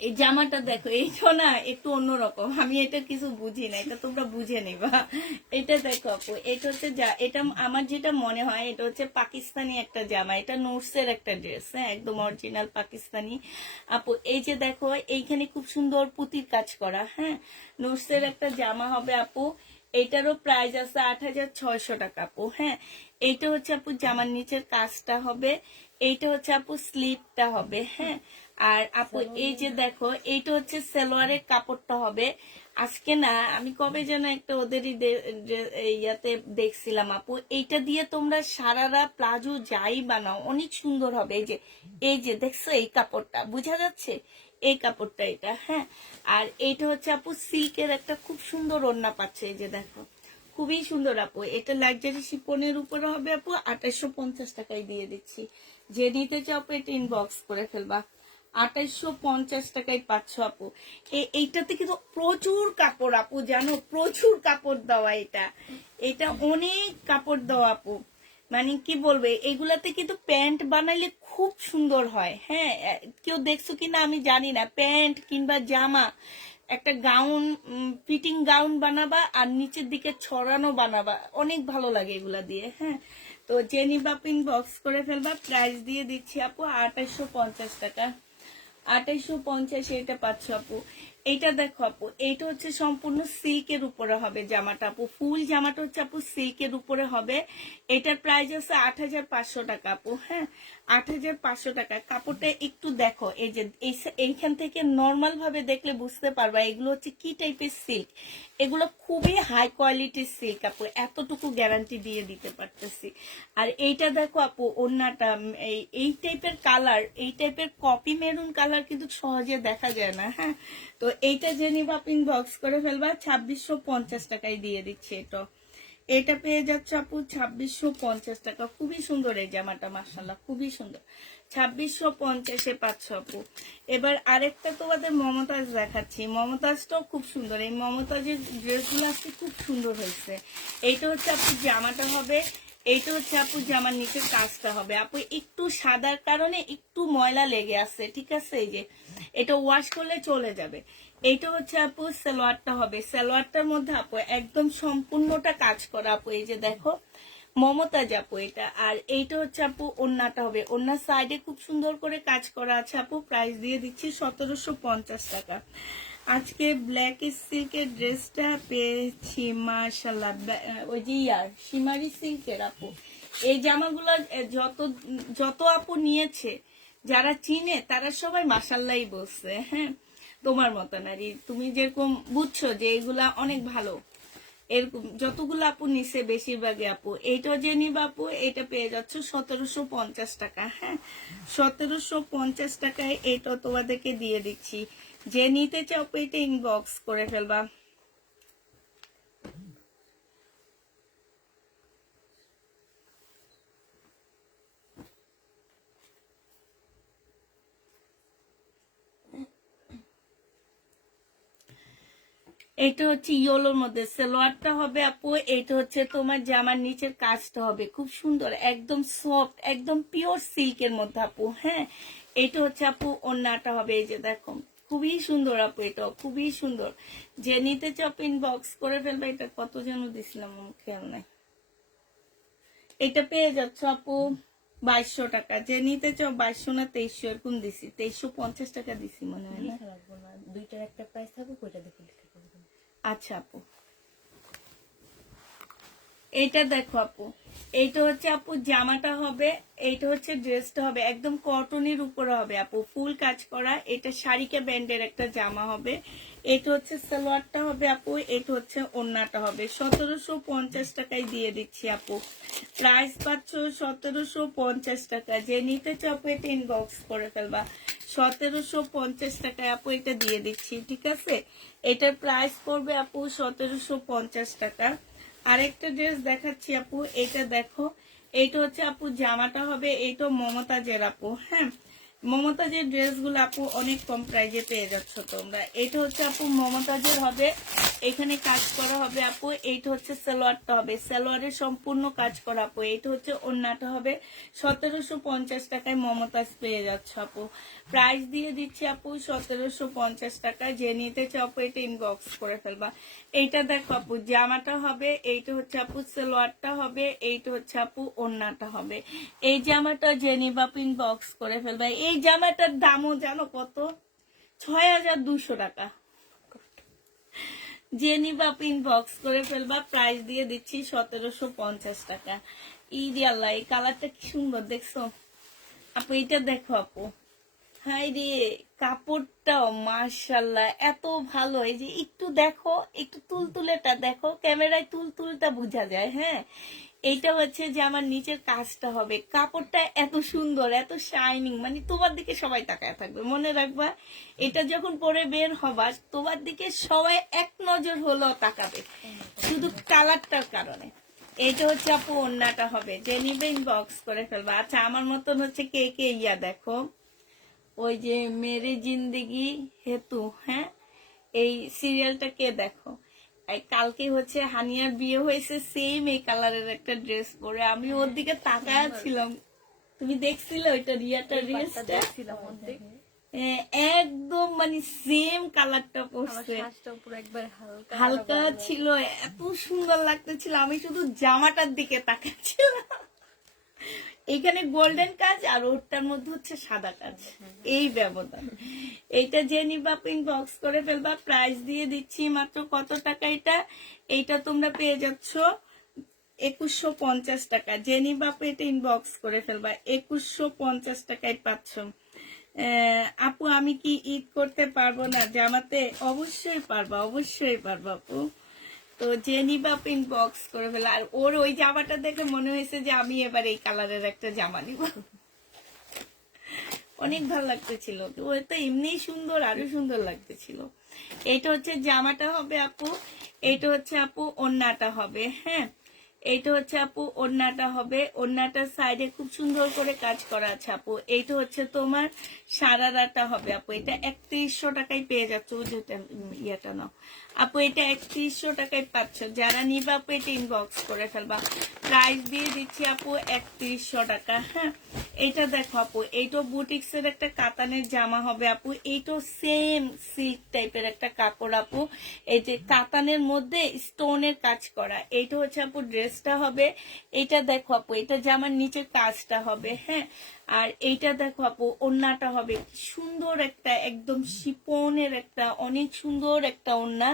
এই জামাটা দেখো, এইটা না একটু অন্যরকম, আমি এটা কিছু বুঝি না, এটা তোমরা বুঝে নিবা। এটা দেখো আপু, এটা হচ্ছে এটা আমার যেটা মনে হয় এটা হচ্ছে পাকিস্তানি একটা জামা। এটা নোটসের একটা ড্রেস, হ্যাঁ, একদম অরিজিনাল পাকিস্তানি আপু। এই যে দেখো, এইখানে খুব সুন্দর পুঁতির কাজ করা। হ্যাঁ, নোটসের একটা জামা হবে আপু। এইটারও প্রাইস আছে 8,600 টাকা আপু। হ্যাঁ, এইটা হচ্ছে আপু জামার নিচের কাজটা হবে। এইটা হচ্ছে আপু স্লিপটা হবে। হ্যাঁ, আর আপু এই যে দেখো, এইটা হচ্ছে সালোয়ারের কাপড়টা হবে। আজকে না আমি কবে যেন একটা ওদেরই ইয়াতে দেখছিলাম আপু, এইটা দিয়ে তোমরা সারারা প্লাজো যাই বানাও অনেক সুন্দর হবে। এই যে দেখছো, এই কাপড়টা বোঝা যাচ্ছে, এই কাপড়টা এটা। হ্যাঁ, আর এইটা হচ্ছে আপু সিল্কের একটা খুব সুন্দর ওড়না পাচ্ছে। এই যে দেখো, খুবই সুন্দর আপু। এটা লাক্সারি শিপনের উপরে হবে আপু। 2850 টাকায় দিয়ে দিচ্ছি। যে নিতে চাও আপু এটা ইনবক্স করে ফেলবা। 2850 টাকায় পাচ্ছ আপু। এইটাতে কিন্তু প্রচুর কাপড় আপু, জানো, প্রচুর কাপড় দেওয়া। এটা অনেক কাপড় দেওয়া আপু। মানে কি বলবে, এগুলাতে কিন্তু প্যান্ট বানাইলে খুব সুন্দর হয়। হ্যাঁ, কেউ দেখছো কিনা আমি জানি না, প্যান্ট কিংবা জামা, একটা গাউন, ফিটিং গাউন বানাবা আর নিচের দিকে ছড়ানো বানাবা, অনেক ভালো লাগে এগুলা দিয়ে। হ্যাঁ, তো জেনিবা পিন বক্স করে ফেলবা। প্রাইস দিয়ে দিচ্ছি আপু 2850 টাকা। 2850 এটা পাচ্ছ আপু। এইটা দেখো আপু, এইটা হচ্ছে সম্পূর্ণ সিল্কের উপরে হবে জামাটা আপু। ফুল জামাটা হচ্ছে আপু সিল্কের উপরে হবে। এটার প্রাইস আছে 8,500 টাকা আপু। হ্যাঁ, 8,500 টাকা। কাপড়টা একটু দেখো, এই যে এইখান থেকে নর্মাল ভাবে দেখলে বুঝতে পারবা এগুলো হচ্ছে কি টাইপের সিল্ক। এগুলো খুবই হাই কোয়ালিটির সিল্ক আপু, এতটুকু গ্যারান্টি দিয়ে দিতে পারতেছি। আর এইটা দেখো আপু, ওড়নাটা এই টাইপের কালার, এই টাইপের কপি মেরুন কালার কিন্তু সহজে দেখা যায় না। হ্যাঁ, তো এইটা যে নিবা ইনবক্স করে ফেলবা। 2650 টাকায় দিয়ে দিচ্ছে এটা। এটা পেয়ে যাচ্ছে আপু 2650 টাকা। খুবই সুন্দর এই জামাটা, মাশাআল্লাহ খুবই সুন্দর। 2650-এ পাচ্ছ আপু। এবার আরেকটা তোমাদের মমতাজ দেখাচ্ছি। মমতাজটাও খুব সুন্দর। এই মমতাজের ড্রেসগুলো আজকে খুব সুন্দর হয়েছে। এইটা হচ্ছে আপু জামাটা হবে, এইটা হচ্ছে আপু জামার নিচের কাজটা হবে। আপু একটু সাদার কারণে একটু ময়লা লেগে আছে, ঠিক আছে? এই যে এটা ওয়াশ করলে চলে যাবে। এইটা হচ্ছে আপু সালোয়ারটা হবে। সালোয়ারটার মধ্যে আপু একদম সম্পূর্ণটা কাজ করা আপু, এই যে দেখো মমতাজ আপু এটা। আর এইটা হচ্ছে আপু ওড়নাটা হবে। ওড়নার সাইডে খুব সুন্দর করে কাজ করা আছে আপু। প্রাইস দিয়ে দিচ্ছি 1750 টাকা। আজকে ব্ল্যাক সিল্কের ড্রেসটা পেয়েছি মাশাআল্লাহ। ওই যে শিমারি সিল্কের আপু। এই জামাগুলো যত যত আপু নিয়েছে, যারা চিনে তারা সবাই মাশাআল্লাহই বলছে। হ্যাঁ, তোমার মতন আর তুমি যেরকম বুঝছো যে এগুলা অনেক ভালো, এরকম যতগুলো আপু নিছে বেশিরভাগই আপু। এইটা যে নিবা আপু, এটা পেয়ে যাচ্ছ 1750 টাকা। হ্যাঁ, 1750 টাকায় এটা তোমাদেরকে দিয়ে দিচ্ছি। যে নিতে চাও এটা ইনবক্স করে ফেলবা। এটা হচ্ছে ইয়েলোর মধ্যে সালোয়ারটা হবে আপু। এটা হচ্ছে তোমার জামার নিচের কাজটা হবে খুব সুন্দর, একদম সফট, একদম পিওর সিল্কের মধ্যে আপু। হ্যাঁ, এটা হচ্ছে আপু ওড়নাটা হবে, এই যে দেখো খুবই সুন্দর আপু, এটা খুবই সুন্দর। যে নিতে চাও ইনবক্স করে ফেলবে। এটা কত যেন দিছিলাম আমার খেয়াল নাই। এটা পেয়ে যাচ্ছ আপু 2200 টাকা। যে নিতে চাও 2200 না 2300 এরকম দিছি, 2350 টাকা দিছি মনে হয় না। দুইটার একটা প্রাইস থাকবে, কোইটা দেখে লিখে দেবেন। আচ্ছা আপু, এইটা দেখো আপু, এইটা হচ্ছে আপু জামাটা হবে, এইটা হচ্ছে ড্রেসটা হবে একদম কটনের উপরে হবে আপু, ফুল কাজ করা। এটা শাড়িকে ব্যান্ডের একটা জামা হবে। এটা হচ্ছে সালোয়ারটা হবে আপু, এটা হচ্ছে ওড়নাটা হবে। 1750 টাকায় দিয়ে দিচ্ছি আপু। প্রাইস পাচ্ছ 1750 টাকা। যে নিতে চাও আপু এটা ইনবক্স করে ফেলবা। 1750 টাকায় আপু এটা দিয়ে দিচ্ছি, ঠিক আছে? এটার প্রাইস পড়বে আপু 1750 টাকা। আরেকটা ড্রেস দেখাচ্ছি আপু, এটা দেখো। এইটা হচ্ছে আপু জামাটা হবে, এইটা মমতাজের আপু। হ্যাঁ, মমতাজের ড্রেসগুলো আপু অনেক কম প্রাইজে পেয়ে যাচ্ছ তোমরা। এটা হচ্ছে আপু মমতাজের হবে, এখানে কাজ করা হবে আপু। এইটা হচ্ছে সালোয়ারটা হবে, সালোয়ারের সম্পূর্ণ কাজ করা আপু। এইটা হচ্ছে ওড়নাটা হবে। 1750 টাকায় মমতাজ পেয়ে যাচ্ছ আপু। প্রাইস দিয়ে দিচ্ছি আপু 1750 টাকা। যে নিতে চাও আপু এটা ইনবক্স করে ফেলবা। এইটা দেখো আপু জামাটা হবে, এইটা হচ্ছে আপু সালোয়ারটা হবে, এইটা হচ্ছে আপু ওড়নাটা হবে। এই জামাটা যে নিবা ইনবক্স করে ফেলবা। এই জামাটার দামও জানো কত? 6200 টাকা। যে নিবা ইনবক্স করে ফেলবা। প্রাইস দিয়ে দিচ্ছি 1750 টাকা। ইদি আল্লাহ, এই কালারটা কি সুন্দর দেখছো আপু। এটা দেখো আপু, হাই রে, কাপড়টাও মাশাআল্লাহ এত ভালো। এই যে একটু দেখো, একটু তুলতুলেটা দেখো, ক্যামেরায় তুলতুলটা বোঝা যায়। হ্যাঁ, এইটা হচ্ছে যে আমার নিচের কাজটা হবে। কাপড়টা এত সুন্দর, এত শাইনিং, মানে তোমার দিকে সবাই তাকায় থাকবে। মনে রাখবা, এটা যখন পরে বের হবা তোমার দিকে সবাই এক নজর হলেও তাকাবে, শুধু কালারটার কারণে। এইটা হচ্ছে আপু ওড়নাটা হবে। যে নিবে ইনবক্স করে ফেলবা। আচ্ছা, আমার মতন হচ্ছে কে কে দেখো, ওই যে মেরে জিন্দেগি হেতু, হ্যাঁ, এই সিরিয়ালটা কে দেখো। কালকে হচ্ছে হানিয়ার বিয়ে হয়েছে, সেম এই কালারের একটা ড্রেস পরে। আমি ওর দিকে তাকায় ছিলাম। তুমি দেখছিলে ওইটা, রিয়াটা ড্রেসটা একদম মানে সেম কালারটা পরছে, হালকা ছিল, এত সুন্দর লাগতেছিল। আমি শুধু জামাটার দিকে তাকাচ্ছিলাম। এখানে গোল্ডেন কাজ আর ওটার মধ্যে হচ্ছে সাদা কাজ, এই ব্যবধান। এইটা যে নিবা ইনবক্স করে ফেলবা। প্রাইস দিয়ে দিচ্ছি মাত্র কত টাকা এটা? এইটা তোমরা পেয়ে যাচ্ছ 2150 টাকা। যে নিবা এটা ইনবক্স করে ফেলবা। 2150 টাকায় পাচ্ছ। আপু আমি কি ঈদ করতে পারবো না জামাতে? অবশ্যই পারবা, অবশ্যই পারবা আপু। তো যে নিবা ইনবক্স করে ফেলা। আর ওর ওই জামাটা দেখে মনে হয়েছে যে আমি এবার এই কালারের একটা জামা নিব। অনেক ভালো লাগতেছিল। তো ও তো এমনি সুন্দর, আরো সুন্দর লাগতেছিল। এইটা হচ্ছে জামাটা হবে আপু, এইটা হচ্ছে আপু ওড়নাটা হবে। হ্যাঁ, এইটা হচ্ছে আপু ওড়নাটা হবে, ওড়নাটার সাইডে খুব সুন্দর করে কাজ করা আছে আপু। এইটা হচ্ছে তোমার সারারাটা হবে আপু, এটা 3100 টাকায় পেয়ে যাচ্ছ। যেটা ইয়েটা নাও আপু, এটা 3100 টাকায় পাচ্ছ। যারা নিবা আপু এটা ইনবক্স করে ফেলবা। প্রাইস দিয়ে দিচ্ছি আপু 3100 টাকা। হ্যাঁ, এইটা দেখো আপু, এইটা বুটিক্স এর একটা কাতানের জামা হবে আপু। এইটা সেম সিল্ক টাইপের একটা কাপড় আপু, এই যে কাতানের মধ্যে স্টোনের কাজ করা। এইটা হচ্ছে আপু ড্রেসটা হবে। এটা দেখো আপু, এটা জামার নিচে কাজটা হবে। হ্যাঁ, আর এইটা দেখো আপু ওড়নাটা হবে সুন্দর একটা, একদম শিপনের একটা, অনেক সুন্দর একটা ওড়না।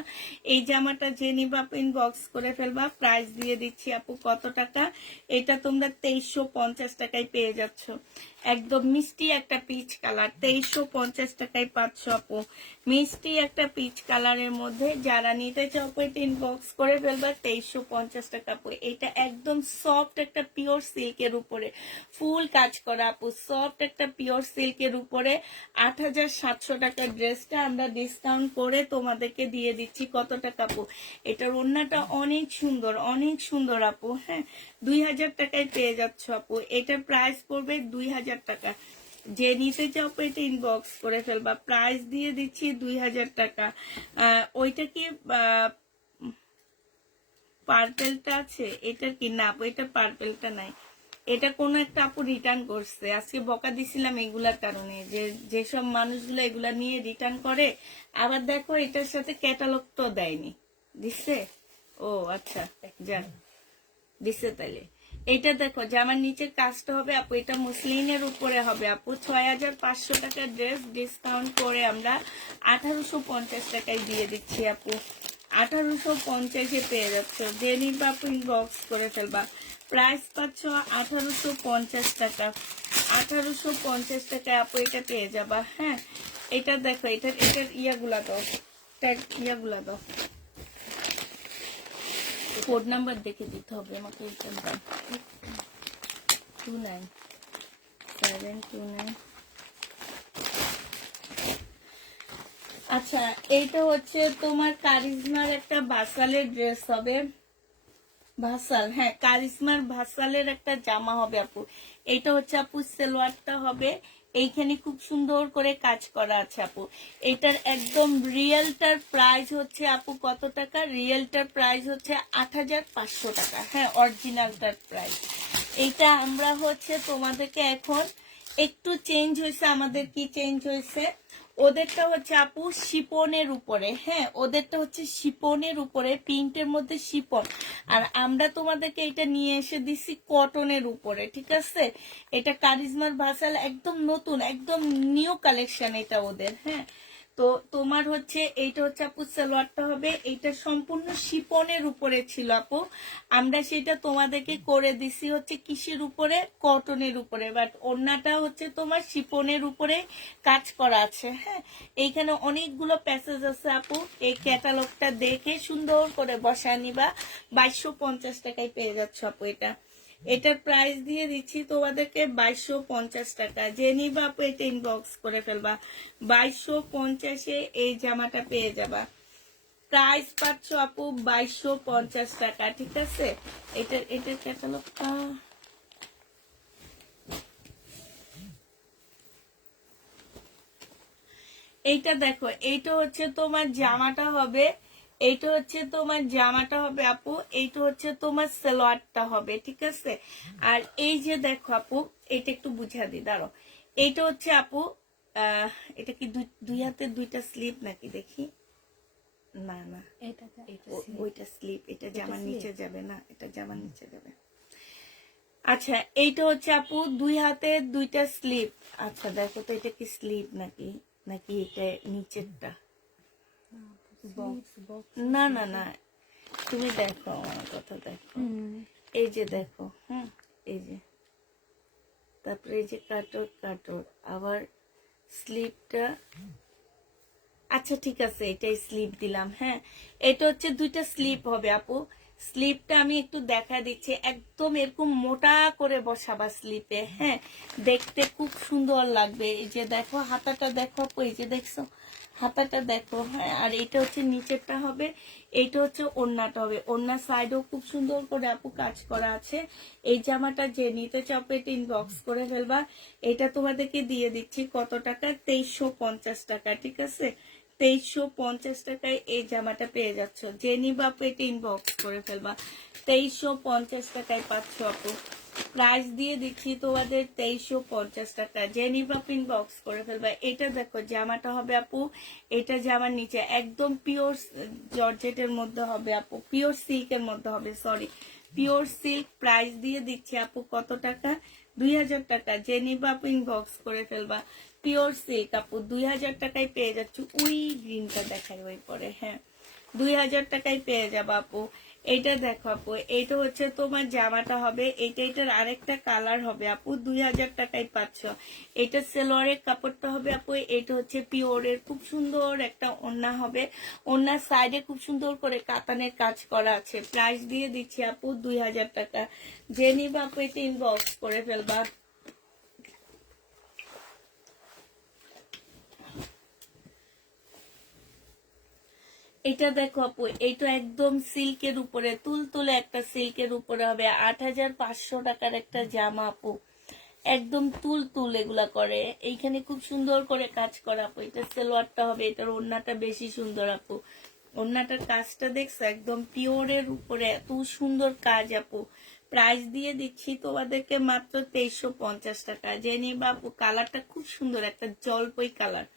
এই জামাটা যে নিবা আপু ইনবক্স করে ফেলবা। প্রাইস দিয়ে দিচ্ছি আপু কত টাকা, এটা তোমরা 2350 টাকায় পেয়ে যাচ্ছ। একদম মিষ্টি একটা পিচ কালার, 2350 টাকায় পাচ্ছ আপু। মিষ্টি একটা পিচ কালারের মধ্যে যারা নিতে চাও আপু এটা ইনবক্স করে ফেলবা। 2350 টাকা আপু। এটা একদম সফট একটা পিওর সিল্কের উপরে ফুল কাজ করা আপু, সফট একটা পিওর সিল্কের উপরে 8700 টাকার ড্রেসটা আমরা ডিসকাউন্ট করে তোমাদেরকে দিয়ে দিচ্ছি কত টাকা আপু। এটার ওড়নাটা অনেক সুন্দর, অনেক সুন্দর আপু। হ্যাঁ, 2000 টাকায় পেয়ে যাচ্ছ আপু। এটার প্রাইস পড়বে 2000 টাকা। যে নিতে চাও আপু এটা ইনবক্স করে ফেলবা। প্রাইস দিয়ে দিচ্ছি 2000 টাকা। ওইটা কি পার্পেলটা আছে? এটার কি না আপু, এটা পার্পেলটা নাই। এটা কোনো একটা আপু রিটার্ন করছে, আজকে বকা দিছিলাম এগুলার কারণে, যে যেসব মানুষগুলো এগুলা নিয়ে রিটার্ন করে আবার দেখো এটার সাথে ক্যাটালগ তো দেয়নি, দিচ্ছে। ও আচ্ছা, যান দিচ্ছে তাইলে। এটা দেখো জামার নিচের কাজটা হবে আপু, এটা মুসলিনের উপরে হবে আপু। 6500 টাকার ড্রেস ডিসকাউন্ট করে আমরা 1850 টাকায় দিয়ে দিচ্ছি আপু। 1850-এ পেয়ে যাচ্ছ। যে নিবা আপু ইনবক্স করে ফেলবা। প্রাইস পাচ্ছ 1850 টাকা। 1850 টাকায় আপু এটা পেয়ে যাবা। হ্যাঁ, এটা দেখো, এটার ইয়াগুলা দাও, ট্যাগ ইয়াগুলা দাও, কোড নাম্বার দেখে দিতে হবে আমাকে। এটা দাও 29729। আচ্ছা, এইটা হচ্ছে তোমার কারিজমার একটা ভাসালের ড্রেস হবে। ভাসাল, হ্যাঁ কারিজমার ভাসালের একটা জামা হবে আপু। এটা হচ্ছে আপু সালোয়ারটা হবে, এইখানে খুব সুন্দর করে কাজ করা আছে আপু। এটার একদম রিয়েলটার প্রাইস হচ্ছে আপু কত টাকা? রিয়েলটার প্রাইস হচ্ছে 8500 টাকা। হ্যাঁ, অরিজিনালটার প্রাইস। এইটা আমরা হচ্ছে তোমাদেরকে এখন একটু চেঞ্জ হয়েছে। আমাদের কি চেঞ্জ হয়েছে? ওদেরটা হচ্ছে আপু শিপনের উপরে। হ্যাঁ, ওদেরটা হচ্ছে শিপনের উপরে, প্রিন্টের মধ্যে শিপন। আর আমরা তোমাদেরকে এটা নিয়ে এসে দিছি কটনের উপরে, ঠিক আছে? এটা কারিজমার ভাসাল, একদম নতুন, একদম নিউ কালেকশন এটা ওদের। হ্যাঁ, তো তোমার হচ্ছে এইটা হচ্ছে আপু সালোয়ারটা হবে, এইটা সম্পূর্ণ শিপনের উপরে ছিল আপু। আমরা সেটা তোমাদেরকে করে দিছি হচ্ছে কিসের উপরে? কটনের উপরে। বাট ওড়নাটা হচ্ছে তোমার শিপনের উপরে কাজ করা আছে। হ্যাঁ, এইখানে অনেকগুলো প্যাসেজ আছে আপু। এই ক্যাটালগটা দেখে সুন্দর করে বসায় নিবা। 2250 টাকায় পেয়ে যাচ্ছ আপু এটা। এটার প্রাইস দিয়ে দিচ্ছি তোমাদেরকে 2250 টাকা। যে নিবা আপু এটা ইনবক্স করে ফেলবা। 2250-এ এই জামাটা পেয়ে যাবা। প্রাইস পাচ্ছ আপু 2250 টাকা, ঠিক আছে? এটার ক্যাটালগটা এইটা দেখো, এইটা হচ্ছে তোমার জামাটা হবে। এইটা হচ্ছে তোমার জামাটা হবে আপু। এইটা হচ্ছে তোমার সালোয়ারটা হবে, ঠিক আছে? আর এই যে দেখো আপু, এটা একটু বুঝা দি, দাঁড়ো। এইটা হচ্ছে আপু এটা কি দুই হাতে দুইটা স্লিপ নাকি দেখি? না না, ওইটা স্লিপ, এটা জামার নিচে যাবে না, এটা জামার নিচে যাবে। আচ্ছা, এইটা হচ্ছে আপু দুই হাতে দুইটা স্লিপ। আচ্ছা দেখো তো এটা কি স্লিপ নাকি, নাকি এটা নিচেরটা? না না না, তুমি দেখো, আমার কথা দেখো। এই যে দেখো, এই যে, তারপরে এই যে কাটর কাটর, আবার স্লিপটা। আচ্ছা ঠিক আছে, এটাই স্লিপ দিলাম। হ্যাঁ, এটা হচ্ছে দুইটা স্লিপ হবে আপু। স্লিপটা আমি একটু দেখা দিচ্ছি, একদম এরকম মোটা করে বসাবা স্লিপে। হ্যাঁ, দেখতে খুব সুন্দর লাগবে। এই যে দেখো হাতাটা দেখো আপু, এই যে দেখছো হাতাটা দেখো, হ্যাঁ। আর এটা হচ্ছে নিচেরটা হবে, এইটা হচ্ছে ওড়নাটা হবে। ওড়নার সাইডেও খুব সুন্দর করে আপু কাজ করা আছে। এই জামাটা যে নিতে চাও পেট ইনবক্স করে ফেলবা। এটা তোমাদেরকে দিয়ে দিচ্ছি কত টাকা, 2350 টাকা, ঠিক আছে। 2350 টাকায় এই জামাটা পেয়ে যাচ্ছ। যে নিবা পেট ইনবক্স করে ফেলবা। 2350 টাকায় পাচ্ছ আপু। প্রাইস দিয়ে দিচ্ছি তোমাদের 2350 টাকা। যে নিবা ইনবক্স করে ফেলবা। এটা দেখো জামাটা হবে আপু, এটা জামার নিচে একদম পিওর জর্জেটের মধ্যে হবে আপু, পিওর সিল্কের মধ্যে হবে, সরি পিওর সিল্ক। প্রাইস দিয়ে দিচ্ছি আপু কত টাকা, 2000 টাকা। যে নিবা ইনবক্স করে ফেলবা। পিওর সিল্ক আপু 2000 টাকায় পেয়ে যাচ্ছ। ওই গ্রিনটা দেখাই ওই পরে, হ্যাঁ 2000 টাকায় পেয়ে যাবা আপু। এইটা দেখো আপু, এইটা হচ্ছে তোমার জামাটা হবে, এটার আরেকটা কালার হবে আপু। 2000 টাকায় পাচ্ছ। এটা সেলোয়ারের কাপড়টা হবে আপু। এটা হচ্ছে পিওরের খুব সুন্দর একটা ওড়না হবে। ওড়নার সাইডে খুব সুন্দর করে কাতানের কাজ করা আছে। প্রাইস দিয়ে দিচ্ছি আপু 2000 টাকা। যে নিবা আপু এটা ইনবক্স করে ফেলবা। এটা দেখো আপু, এইটা একদম সিল্কের উপরে, তুলতুলে একটা সিল্কের উপরে হবে। 8500 টাকার একটা জামা আপু, একদম তুল এগুলা করে। এইখানে খুব সুন্দর করে কাজ করা আপু। এটা সেলোয়ারটা হবে, এটার ওড়নাটা বেশি সুন্দর আপু। ওড়নাটার কাজটা দেখছো, একদম পিওরের উপরে এত সুন্দর কাজ আপু। প্রাইস দিয়ে দিচ্ছি তোমাদেরকে মাত্র 2350 টাকা। যে নিবা আপু, কালারটা খুব সুন্দর, একটা জলপাই কালার।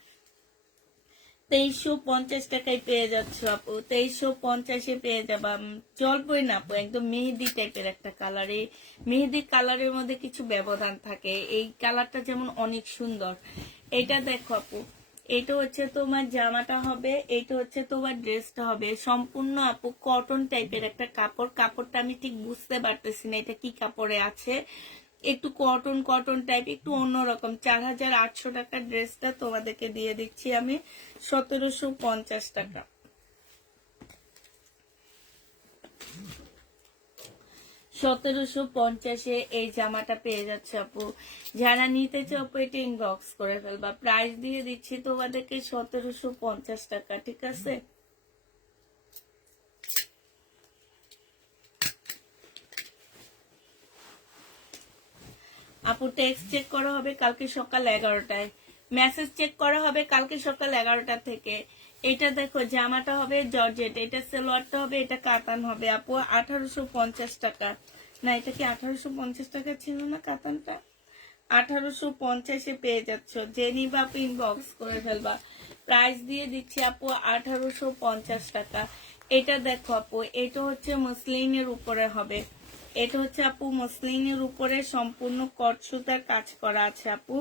2350 টাকায় পেয়ে যাচ্ছ আপু। 2350-এ পেয়ে যাবা। জলপাই না আপু, একদম মেহেদি টাইপের একটা কালার। এই মেহেদি কালারের মধ্যে কিছু ব্যবধান থাকে। এই কালারটা যেমন অনেক সুন্দর। এটা দেখো আপু, এটা হচ্ছে তোমার জামাটা হবে, এটা হচ্ছে তোমার ড্রেসটা হবে। সম্পূর্ণ আপু কটন টাইপের একটা কাপড়। কাপড়টা আমি ঠিক বুঝতে পারতেছি না এটা কি কাপড়ে আছে। একটু কটন কটন টাইপ, একটু অন্যরকম। 4800 টাকার ড্রেসটা তোমাদেরকে দিয়ে দিচ্ছি আমি 1750 টাকা। 1750-এ এই জামাটা পেয়ে যাচ্ছে আপু। যারা নিতে চাও আপু এটা ইনবক্স করে ফেলবা। প্রাইস দিয়ে দিচ্ছি তোমাদেরকে 1750 টাকা, ঠিক আছে। আপু টেক্সট চেক করা হবে কালকে সকাল 11টায়। মেসেজ চেক করা হবে কালকে সকাল 11টা থেকে। এটা দেখো জামাটা হবে জর্জেট, এটা সেলোয়ারটা হবে, এটা কাতান হবে আপু। 1850 টাকা। না, এটা কি 1850 টাকা ছিল না কাতানটা? 1850-এ পেয়ে যাচ্ছ। যে নিবা আপু ইনবক্স করে ফেলবা। প্রাইস দিয়ে দিচ্ছি আপু 1850 টাকা। এটা দেখো আপু, এটা হচ্ছে মসলিনের উপরে হবে। এটা হচ্ছে আপু মসলিনের উপরে সম্পূর্ণ কট সুতার কাজ করা আছে আপু।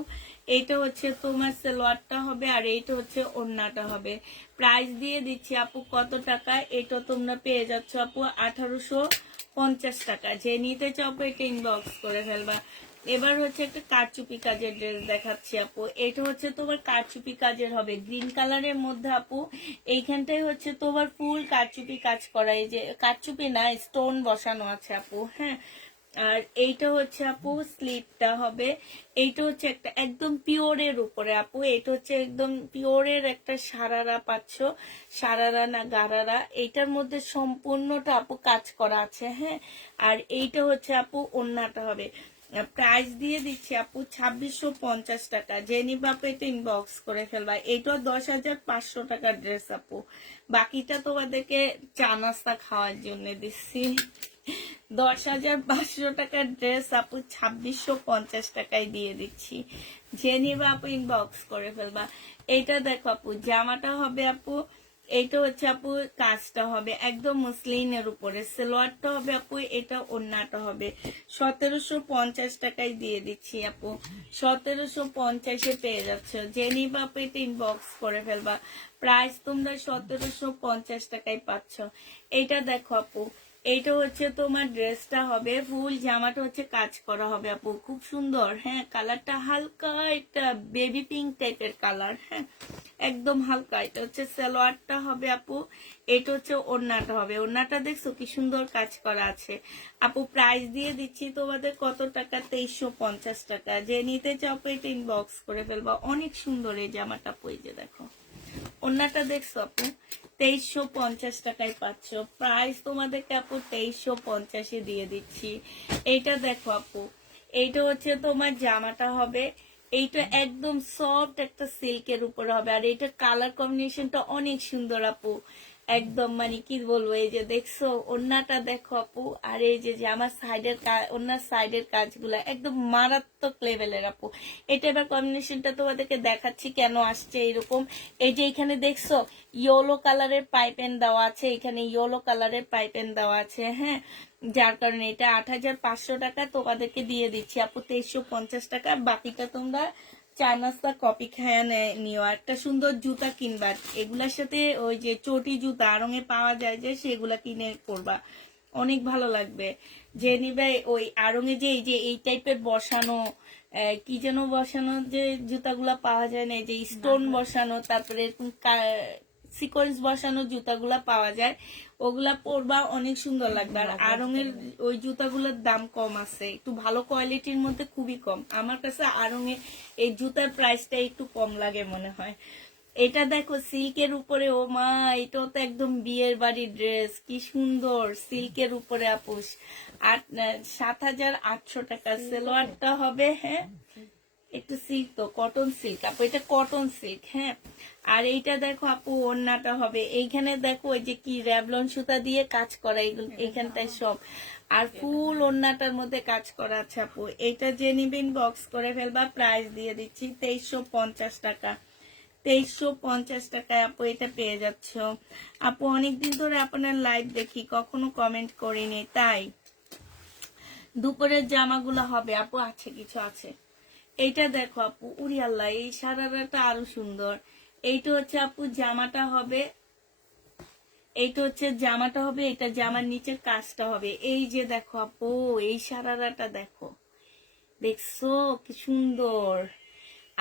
এটা হচ্ছে তোমার সালোয়ারটা হবে, আর এইটা হচ্ছে ওড়নাটা হবে। প্রাইস দিয়ে দিচ্ছি আপু কত টাকা, এটা তোমরা পেয়ে যাচ্ছ আপু 1850 টাকা। যে নিতে চাও আপু এটা ইনবক্স করে ফেলবা। এবার হচ্ছে একটা কারচুপি কাজের ড্রেস দেখাচ্ছি আপু। এটা হচ্ছে তোমার কারচুপি কাজের হবে, গ্রিন কালারের মধ্যে আপু। এইখানটাই হচ্ছে তোমার ফুল কারচুপি কাজ করা, এই যে কারচুপি না, স্টোন বসানো আছে আপু, হ্যাঁ। আর এইটা হচ্ছে আপু স্লিপটা হবে। এইটা হচ্ছে একটা একদম পিওরের উপরে আপু। এটা হচ্ছে একদম পিওরের একটা সারারা পাচ্ছ, সারারা না গারারা। এইটার মধ্যে সম্পূর্ণটা আপু কাজ করা আছে, হ্যাঁ। আর এইটা হচ্ছে আপু ওড়নাটা হবে। প্রাইস দিয়ে দিচ্ছি আপু 2650 টাকা। যে নিবা আপু এটা ইনবক্স করে ফেলবা। এইটা 10,500 টাকার ড্রেস আপু। বাকিটা তোমাদেরকে চা নাস্তা খাওয়ার জন্য দিচ্ছি। 10,500 টাকার ড্রেস আপু 2650 টাকায় দিয়ে দিচ্ছি। যে নিবা আপু ইনবক্স করে ফেলবা। এইটা দেখো আপু, জামাটা হবে আপু, এইটা হচ্ছে আপু কাজটা হবে একদম মসলিনের উপরে। সালোয়ারটা হবে আপু, এটা ওড়নাটা হবে। 1750 টাকায় দিয়ে দিচ্ছি আপু। 1750-এ পেয়ে যাচ্ছ। যে নিবা আপু এটা ইনবক্স করে ফেলবা। প্রাইস তোমরা 1750 টাকায় পাচ্ছ। এইটা দেখো আপু, এইটা হচ্ছে তোমার ড্রেসটা হবে, ফুল জামাটা হচ্ছে কাজ করা হবে আপু, খুব সুন্দর, হ্যাঁ। কালারটা হালকা একটা বেবি পিঙ্ক টাইপের কালার, হ্যাঁ, একদম হালকা। এটা হচ্ছে সালোয়ারটা হবে আপু, এটা হচ্ছে ওড়নাটা হবে। ওড়নাটা দেখছো কি সুন্দর কাজ করা আছে আপু। প্রাইস দিয়ে দিচ্ছি তোমাদের কত টাকা, 2350 টাকা। যে নিতে চাও এটা ইনবক্স করে ফেলবা। অনেক সুন্দর এই জামাটা আপু, এই যে দেখো ওন্নাটা দেখছো আপু 2350 টাকায় পাচ্ছ। প্রাইস তোমাদেরকে আপু 2350 দিয়ে দিচ্ছি। এইটা দেখো আপু, এইটা হচ্ছে তোমার জামাটা হবে, এইটা একদম সফট একটা সিল্কের উপর হবে, আর এইটা কালার কম্বিনেশনটা অনেক সুন্দর আপু। একদম মানে কি বলবো, এই যে দেখছো ওন্নাটা দেখো আপু, আর এই যে আমার সাইডের ওন্নার সাইডের কাজগুলা একদম মারাত্মক লেভেলের আপু। এটা এবার কম্বিনেশনটা তোমাদেরকে দেখাচ্ছি কেন আসছে এরকম। এই যে এখানে দেখছো ইয়েলো কালারের পাইপেন দেওয়া আছে, এখানে ইয়েলো কালারের পাইপেন দেওয়া আছে, হ্যাঁ, যার কারণে এটা 8500 টাকা তোমাদেরকে দিয়ে দিচ্ছি আপু 2350 টাকা। বাকিটা তোমরা চায়নাস্তা কপি খায়া নিও। একটা সুন্দর জুতা কিনবা, এগুলার সাথে ওই যে চটি জুতা আড়ঙে পাওয়া যায় যে, সেগুলা কিনে করবা, অনেক ভালো লাগবে। যে নিবে ওই আড়ঙে যে এই যে এই টাইপের বসানো কি যেন বসানো যে জুতাগুলা পাওয়া যায় না, এই যে স্টোন বসানো, তারপরে সিকোয়েন্স বসানো জুতাগুলা পাওয়া যায়, ওগুলা পরবা, অনেক সুন্দর লাগবে। আর আড়ঙের ওই জুতাগুলোর দাম কম আছে, একটু ভালো কোয়ালিটির মধ্যে খুবই কম। আমার কাছে আড়ঙে এই জুতার প্রাইসটা একটু কম লাগে মনে হয়। এটা দেখো সিল্কের উপরে, ও মা, এটাও তো একদম বিয়ের বাড়ির ড্রেস, কি সুন্দর সিল্কের উপরে আপুস। 7800 টাকা সেলোয়ারটা হবে, হ্যাঁ, একটু সিল্ক তো কটন সিল্ক আপু, এটা কটন সিল্ক, হ্যাঁ। আর এইটা দেখো আপু ওড়নাটা হবে, এইখানে দেখো ওই যে কি র্যাভলন সুতা দিয়ে কাজ করা, এইখানটায় সব, আর ফুল ওড়নাটার মধ্যে কাজ করা আছে আপু। এইটা যে নিবেন বক্স করে ফেলবা, প্রাইস দিয়ে দিচ্ছি 2350 টাকা। 2350 টাকায় আপু এটা পেয়ে যাচ্ছ। আপু অনেকদিন ধরে আপনার লাইভ দেখি, কখনো কমেন্ট করিনি, তাই দুপুরের জামাগুলো হবে আপু, আছে কিছু আছে। এইটা দেখো আপু, উরি আল্লাহ, এই সারারাটা আরো সুন্দর। এইটা হচ্ছে আপু জামাটা হবে, এইটা হচ্ছে জামাটা হবে, এটা জামার নিচের কাজটা হবে। এই যে দেখো আপু, এই সারারাটা দেখো, দেখছো কি সুন্দর।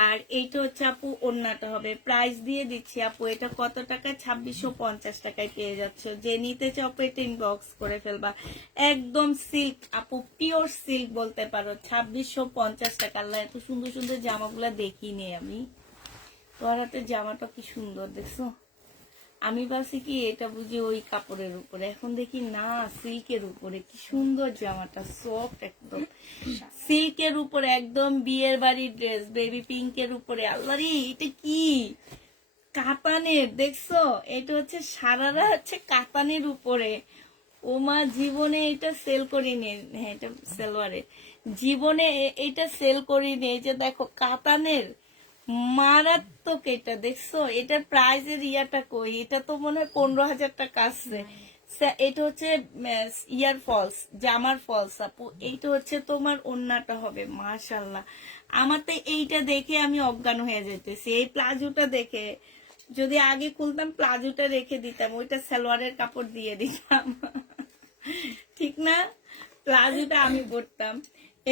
আর এইটা হচ্ছে আপু ওড়নাটা হবে, প্রাইস দিয়ে দিচ্ছি আপু, এটা কত টাকা, 2650 টাকায় পেয়ে যাচ্ছ। যে নিতে চাও পেট ইনবক্স করে ফেলবা, একদম সিল্ক আপু, পিওর সিল্ক বলতে পারো, 2650 টাকা। আল্লাহ, এত সুন্দর সুন্দর জামাগুলা দেখিনি আমি, তোর হাতে জামাটা কি সুন্দর দেখছো। আমি ভাবছি কি এটা বুঝি ওই কাপড়ের উপরে, এখন দেখি না সিল্কের উপরে, কি সুন্দর জামাটা, সফট একদম সিল্কের উপরে, একদম বিয়ের বাড়ির ড্রেস, বেবি পিঙ্কের উপরে। আল্লাহরে, এটা কি কাতানের দেখছো, এটা হচ্ছে সারারা হচ্ছে কাতানের উপরে। ওমা, জীবনে এটা সেল করিনি, হ্যাঁ এটা সেলওয়ারে, জীবনে এটা সেল করিনি। এই যে দেখো কাতানের, মারাত্মক এটা দেখছো, এটার প্রাইজের ইয়াটা কই, এটা তো মনে হয় 15,000 টাকা আছে। এটা হচ্ছে ইয়ার ফলস, জামার ফলস আপু। এইটা হচ্ছে তোমার ওন্নাটা হবে, মাশাল্লাহ। আমার তো এইটা দেখে আমি অজ্ঞান হয়ে যেতেছি, এই প্লাজোটা দেখে। যদি আগে খুলতাম প্লাজোটা রেখে দিতাম, ওইটা সালোয়ারের কাপড় দিয়ে দিতাম, ঠিক না, প্লাজোটা আমি পরতাম।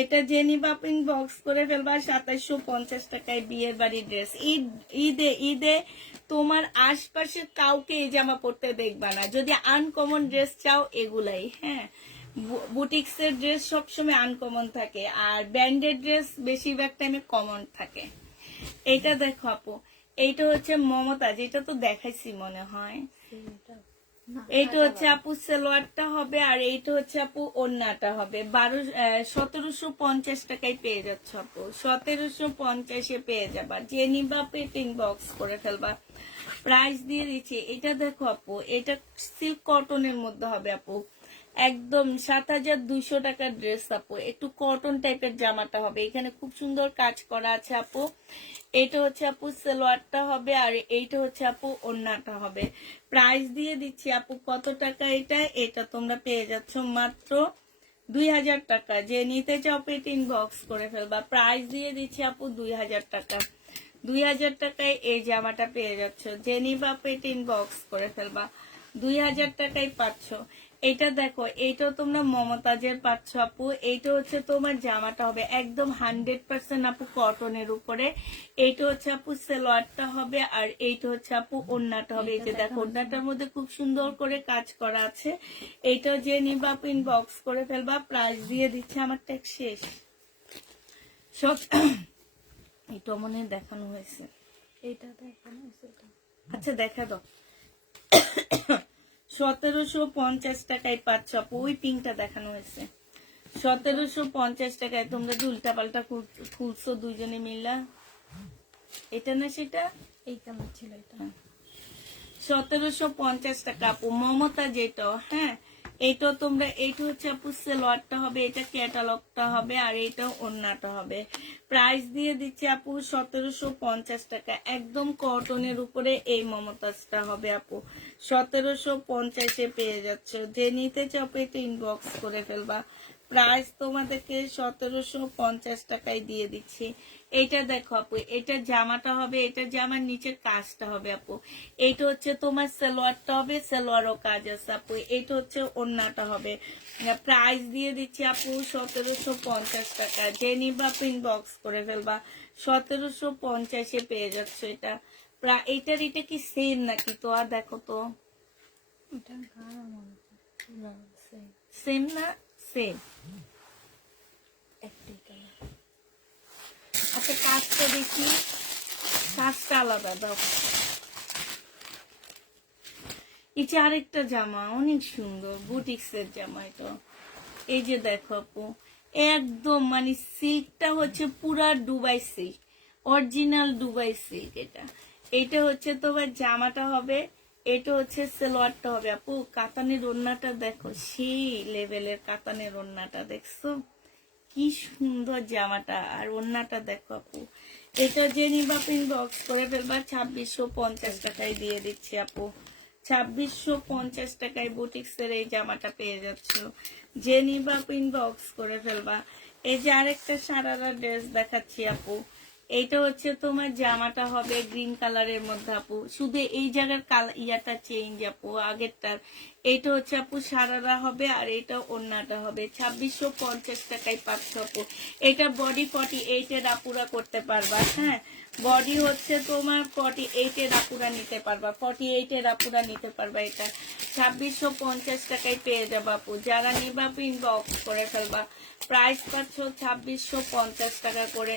এটা জেনি বাপিন বক্স করে ফেলবা 2750 টাকায়, বিয়ের বাড়ি ড্রেস। ঈদে ঈদে তোমার আশপাশের কাউকে এই জামা পরতে দেখবা না। যদি আনকমন ড্রেস চাও, এগুলাই, হ্যাঁ, বুটিক্সের ড্রেস সবসময় আনকমন থাকে, আর ব্র্যান্ডেড ড্রেস বেশিরভাগ টাইমে কমন থাকে। এইটা দেখো আপু, এইটা হচ্ছে মমতা, যেটা তো দেখাইছি মনে হয়। এইটা হচ্ছে আপু সালোয়ারটা হবে, আর এইটা হচ্ছে আপু ওড়নাটা হবে। 1750 টাকায় পেয়ে যাচ্ছ আপু, 1750 পেয়ে যাবা। যে নিবা পেট ইনবক্স করে ফেলবা, প্রাইস দিয়ে দিচ্ছি। এটা দেখো আপু, এটা সিল্ক কটনের মধ্যে হবে আপু, একদম 7200 টাকার ড্রেস আপু, একটু কটন টাইপের জামাটা হবে, এখানে খুব সুন্দর কাজ করা আছে আপু। এটা হচ্ছে আপু সালোয়ারটা হবে, আর এইটা হচ্ছে আপু ওড়নাটা হবে। প্রাইস দিয়ে দিচ্ছি আপু, কত টাকা এটা, এটা তোমরা পেয়ে যাচ্ছ মাত্র 2000 টাকা। যে নিতে চাও পেট ইনবক্স করে ফেলবা, প্রাইস দিয়ে দিচ্ছি আপু 2000 টাকা। 2000 টাকায় এই জামাটা পেয়ে যাচ্ছ, যে নিবা পেট ইনবক্স করে ফেলবা, 2000 টাকায় পাচ্ছ। এটা দেখো, এইটাও তোমরা মমতাজের পাচ্ছ আপু। এইটা হচ্ছে তোমার জামাটা হবে একদম 100% আপু কটনের উপরে। এইটা হচ্ছে আপু সালোয়ারটা হবে, আর এইটা হচ্ছে আপু ওড়নাটা হবে। এই যে দেখো, ওড়নাটার মধ্যে খুব সুন্দর করে কাজ করা আছে। এইটাও যে নিবা আপু ইনবক্স করে ফেলবা, প্রাইস দিয়ে দিচ্ছে। আমার ট্যাগ শেষ সব, এটা মনে হয় দেখানো হয়েছে, এটা দেখানো হয়েছে। আচ্ছা দেখা দাও। 1750 টাকায় পাচ্ছ আপু, ওই পিঙ্কটা দেখানো হয়েছে 1750 টাকায়। তোমরা যে উল্টা পাল্টা খুলছো দুইজনে মিলা, এটা না সেটা? এই কালার ছিল এটা। 1750 টাকা আপু। মমতা যেটা, হ্যাঁ এইটা তোমরা, এইটা হচ্ছে আপু সেলোয়ারটা হবে, এটা ক্যাটালগটা হবে, আর এইটা ওন্নাটা হবে। প্রাইস দিয়ে দিচ্ছে আপু 1750 টাকা। একদম কটনের উপরে এই মমতাজটা হবে আপু, 1750-এ পেয়ে যাচ্ছ। যে নিতে চাও এটা ইনবক্স করে ফেলবা। প্রাইস তোমাদেরকে 1750 টাকায় দিয়ে দিচ্ছি। এইটা দেখো আপু, এটা জামাটা হবে, এটা জামার নিচের কাজটা হবে আপু। এইটা হচ্ছে তোমার সালোয়ারটা হবে, সালোয়ারও কাজ আছে আপু। এইটা হচ্ছে ওড়নাটা হবে। প্রাইস দিয়ে দিচ্ছি আপু 1750 টাকা। যে নিবা ইনবক্স করে ফেলবা, 1750-এ পেয়ে যাচ্ছ এটা। এইটার এটা কি সেম নাকি? তো আর দেখো তো, এটা গাঢ় মনে হয়। না সেম। সেম না? সেম। একটাই কালার। আচ্ছা কাজটা দেখি, কাজটা আলাদা দাও। এটা আরেকটা জামা, অনেক সুন্দর বুটিক্সের জামা এটা। এই যে দেখো আপু, একদম মানে সিল্কটা হচ্ছে পুরা Dubai silk, original Dubai silk এটা। এটা হচ্ছে তোমার জামাটা হবে, এটা হচ্ছে সালোয়ারটা হবে আপু। কাতানের ওড়নাটা দেখো, সেই লেভেলের কাতানের ওড়নাটা দেখছো, কি সুন্দর জামাটা। আর ওড়নাটা দেখো আপু। এটা যে নিবা ইনবক্স করে ফেলবা, 2650 টাকায় দিয়ে দিচ্ছি আপু। 2650 টাকায় বুটিক্সের এই জামাটা পেয়ে যাচ্ছ। যে নিবা ইনবক্স করে ফেলবা। এই যে আরেকটা সারারা ড্রেস দেখাচ্ছি আপু। এইটা হচ্ছে তোমার জামাটা হবে গ্রিন কালারের মধ্যে আপু, শুধু এই জায়গার ইয়াটা চেঞ্জ আপু আগেরটার। এইটা হচ্ছে আপু সারারা হবে, আর এটা ওড়নাটা হবে। 2650 টাকায় পাচ্ছ আপু। এটা বডি 48-এর আপুরা করতে পারবা, হ্যাঁ বডি হচ্ছে তোমার 48-এর আপুরা নিতে পারবা, 48-এর আপুরা নিতে পারবা। এটা 2650 টাকায় পেয়ে যাবা আপু। যারা নিবা ইনবক্স করে ফেলবা। প্রাইস পাচ্ছ 2650 টাকা করে।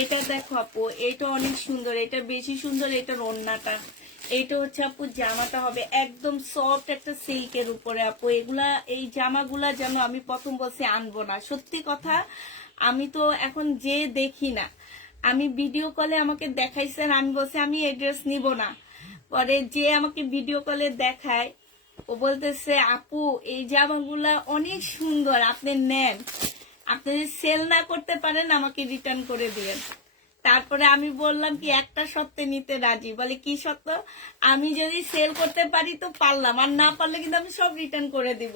এটা দেখো আপু, এটা অনেক সুন্দর, এটা বেশি সুন্দর। এটার ওড়নাটা, এইটা হচ্ছে আপু জামাটা হবে একদম সফট একটা সিল্কের উপরে আপু। এগুলা এই জামাগুলা যেন আমি প্রথম বলছি আনবো না, সত্যি কথা। আমি তো এখন যে দেখি না, আমি ভিডিও কলে আমাকে দেখাইছেন, আমি বলছি আমি এই ড্রেস নিব না। পরে যে আমাকে ভিডিও কলে দেখায়, ও বলতেছে আপু এই জামাগুলা অনেক সুন্দর, আপনি নেন, আপনি যদি সেল না করতে পারেন আমাকে রিটার্ন করে দিবেন। তারপরে আমি বললাম কি একটা শর্তে নিতে রাজি। বলে কি শর্ত? আমি যদি সেল করতে পারি তো পারলাম, আর না পারলে কিন্তু আমি সব রিটার্ন করে দিব।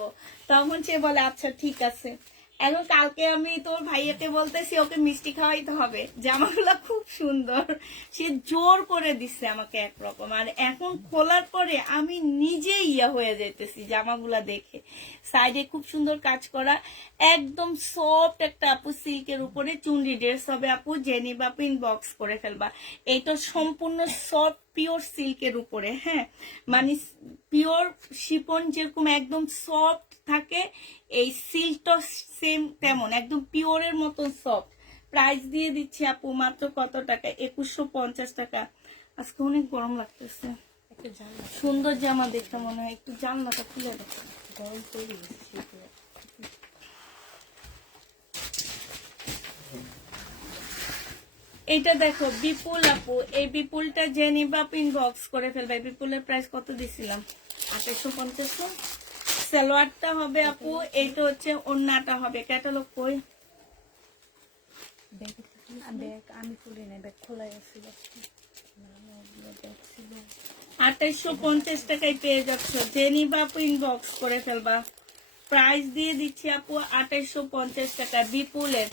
তখন সে বলে আচ্ছা ঠিক আছে। এখন কালকে আমি তোর ভাইয়াকে বলতেছি ওকে মিষ্টি খাওয়াইতে হবে, জামাগুলো খুব সুন্দর। সে জোর করে দিচ্ছে আমাকে একরকম। আর এখন খোলার পরে আমি নিজে ইয়া হয়ে যেতেছি জামাগুলা দেখে। সাইডে খুব সুন্দর কাজ করা, একদম সফট একটা আপু সিল্কের উপরে চুনরি ড্রেস হবে আপু। জেনি বাপু ইনবক্স করে ফেলবা। এইটা সম্পূর্ণ সফট পিওর সিল্কের উপরে, হ্যাঁ মানে পিওর শিফন যেরকম একদম সফট থাকে, এই সিল্কটা সেম তেমন একদম পিওরের মতন সফট। প্রাইস দিয়ে দিচ্ছি আপু মাত্র কত টাকা? 2150 টাকা। আজকে অনেক গরম লাগতেছে, একটা জানলা সুন্দর জামা দেখতে মনে হয়। একটু জানলাটা খুলে দেখো। গরম তৈরি হয়েছে শীতের। এইটা দেখো বিপুল আপু, এই বিপুলটা যে নিবা ইনবক্স করে ফেলবে। বিপুলের প্রাইস কত দিছিলাম? 2850। সালোয়ারটা হবে আপু, এইটা হচ্ছে ওড়নাটা হবে। ক্যাটালগ কই? ব্যাগ আমি খুলি না, ব্যাগ খোলাই আছে। ব্যাগ ছিল 2850 টাকায় পেয়ে যাচ্ছ। যে নিবা আপু ইনবক্স করে ফেলবা। প্রাইস দিয়ে দিচ্ছি আপু 2850 টাকা বিপুলের।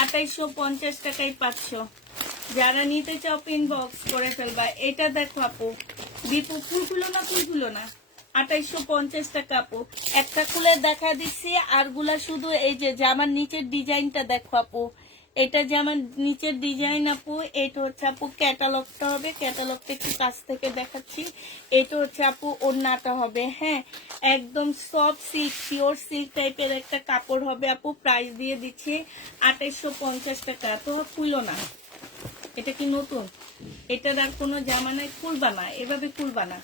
2850 টাকায় পাচ্ছ। যারা নিতে চাও ইনবক্স করে ফেলবা। এটা দেখো আপু, বিপুল ফুলগুলো না, ফুলগুলো না, 2850 টাকা আপু। একটা খুলে দেখা দিচ্ছি, আর গুলা শুধু এই যে জামার নিচের ডিজাইনটা দেখো আপু। এটা যেমন নিচের ডিজাইন আপু। এটা হচ্ছে আপু ক্যাটালগটা হবে, ক্যাটালগটা একটু কাছ থেকে দেখাচ্ছি। এটা হচ্ছে আপু ওড়নাটা হবে, হ্যাঁ একদম সফট সিল্ক পিওর সিল্ক টাইপের একটা কাপড় হবে আপু। প্রাইস দিয়ে দিচ্ছি 2850 টাকা। তো খুলো না, এটা কি নতুন? এটার আর কোনো জামা নাই, খুলবা না, এভাবে খুলবা না,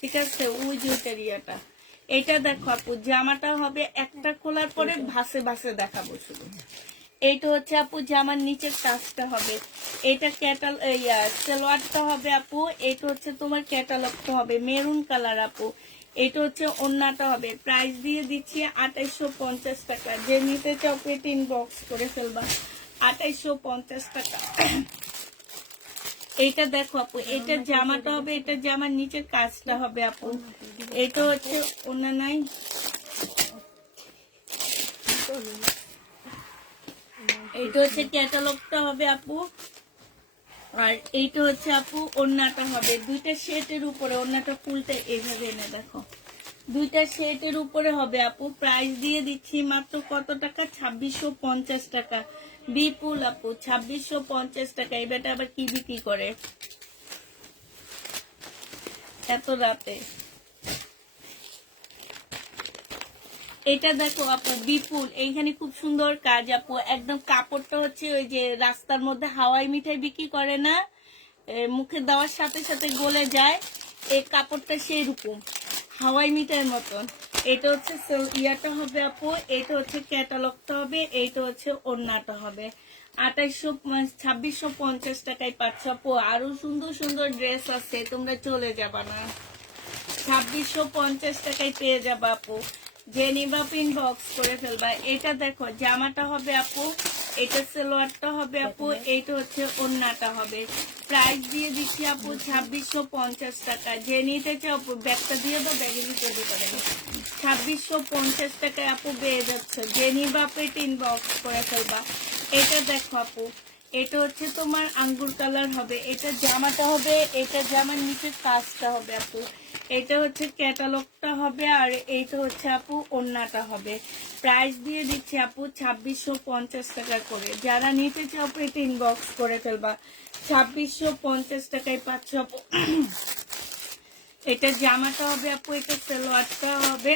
ঠিক আছে? ওই যে ওইটার ইয়াটা, এটা দেখো আপু, জামাটা হবে একটা খোলার পরে ভাসে ভাসে দেখাবো শুধু। এইটা হচ্ছে আপু জামার নিচের কাজটা হবে, এটা সালোয়ারটা হবে আপু, এটা হচ্ছে তোমার ক্যাটালগটা হবে মেরুন কালার আপু। এটা হচ্ছে ওড়নাটা হবে, প্রাইস দিয়ে দিচ্ছি 2850 টাকা। যে নিতে চাও পেট ইনবক্স করে ফেলবা, 2850 টাকা। এইটা দেখো আপু, এটা জামাটা হবে, এটা জামার নিচের কাজটা হবে আপু। এটা হচ্ছে ওড়না নাই, এইটা হচ্ছে ক্যাটালগটা হবে আপু, আর এইটা হচ্ছে আপু ওড়নাটা হবে। দুইটা সেটের উপরে ওড়নাটা ফুলটা এইভাবে এনে দেখো, দুইটা সেটের উপরে হবে আপু। প্রাইস দিয়ে দিচ্ছি মাত্র কত টাকা? 2650 টাকা। বিপুল আপু 2650 টাকা। এই বেটা আবার কি বিক্রি করে এত রাতে? এটা দেখো আপু বিপুল, এইখানে খুব সুন্দর কাজ আপু, একদম কাপড়টা হচ্ছে ওই যে রাস্তার মধ্যে হাওয়াই মিঠাই বিক্রি করে না, মুখে দেওয়ার সাথে সাথে গলে যায়, এই কাপড়টা সেই রকম হাওয়াই মিঠাইয়ের মতন। এটা হচ্ছে ইয়াটা হবে আপু, এটা হচ্ছে ক্যাটালগটা হবে, এইটা হচ্ছে ওড়নাটা হবে। 2650 টাকায় পাচ্ছ আপু। আরো সুন্দর সুন্দর ড্রেস আছে, তোমরা চলে যাবা না, 2650 টাকায় পেয়ে যাবা আপু। যে নিবা ইনবক্স করে ফেলবা। এটা দেখো জামাটা হবে আপু, এটা সালোয়ারটা হবে আপু, এইটা হচ্ছে ওড়নাটা হবে। প্রাইস দিয়ে দিচ্ছি আপু 2650 টাকা। যে নিতে চাও আপু, ব্যাগটা দিয়ে দাও, ব্যাগের ভিতরে দিতে পারে। 2650 টাকায় আপু পেয়ে যাচ্ছে। যে নিবা পেট ইনবক্স করে ফেলবা। এটা দেখো আপু, এটা হচ্ছে তোমার আঙ্গুর কালার হবে, এটা জামাটা হবে, এটা জামার নিচের কাজটা হবে আপু। এটা হচ্ছে ক্যাটালগটা হবে, আর এইটা হচ্ছে আপু ওড়নাটা হবে। প্রাইস দিয়ে দিচ্ছি আপু 2650 টাকা করে। যারা নিতে চাও পেট ইনবক্স করে ফেলবা। 2650 টাকায় পাচ্ছ আপু। এটা জামাটা হবে আপু, এটা সালোয়ারটা হবে,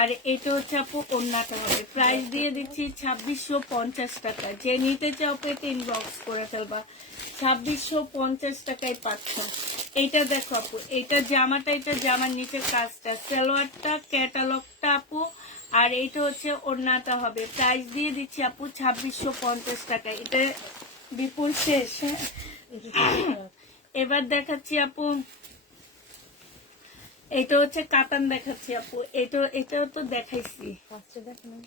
আর এটা হচ্ছে আপু ওড়নাটা হবে। প্রাইস দিয়ে দিচ্ছি 2650 টাকা। যে নিতে চাও পেট ইনবক্স করে ফেলবা। 2650 টাকায় পাচ্ছ। এইটা দেখো আপু, এটা জামাটা, এটা জামার নিচের কাজটা, সালোয়ারটা ক্যাটালগটা আপু, আর এইটা হচ্ছে ওড়নাটা হবে। প্রাইস দিয়ে দিচ্ছি আপু 2650 টাকা। এটা বিপুল শেষ, হ্যাঁ। এবার দেখাচ্ছি আপু, এটা হচ্ছে কাতান দেখাচ্ছি আপু। এটাও তো দেখাইছি,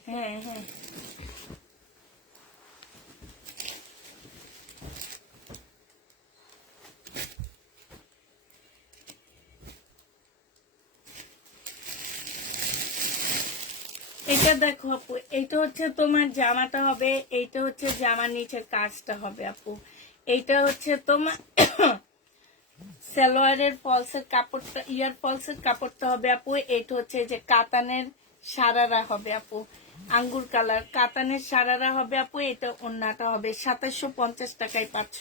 হ্যাঁ হ্যাঁ। এটা দেখো আপু, এইটা হচ্ছে তোমার জামাটা হবে, এইটা হচ্ছে জামার নিচের কাজটা হবে আপু। এইটা হচ্ছে তোমার সালোয়ারের ফলসের কাপড়টা, ইয়ার ফলসের কাপড়টা হবে আপু। এটা হচ্ছে যে কাতানের সারারা হবে আপু, আঙ্গুর কালার কাতানের সারারা হবে আপু। এটা ওড়নাটা হবে। 2750 টাকায় পাচ্ছ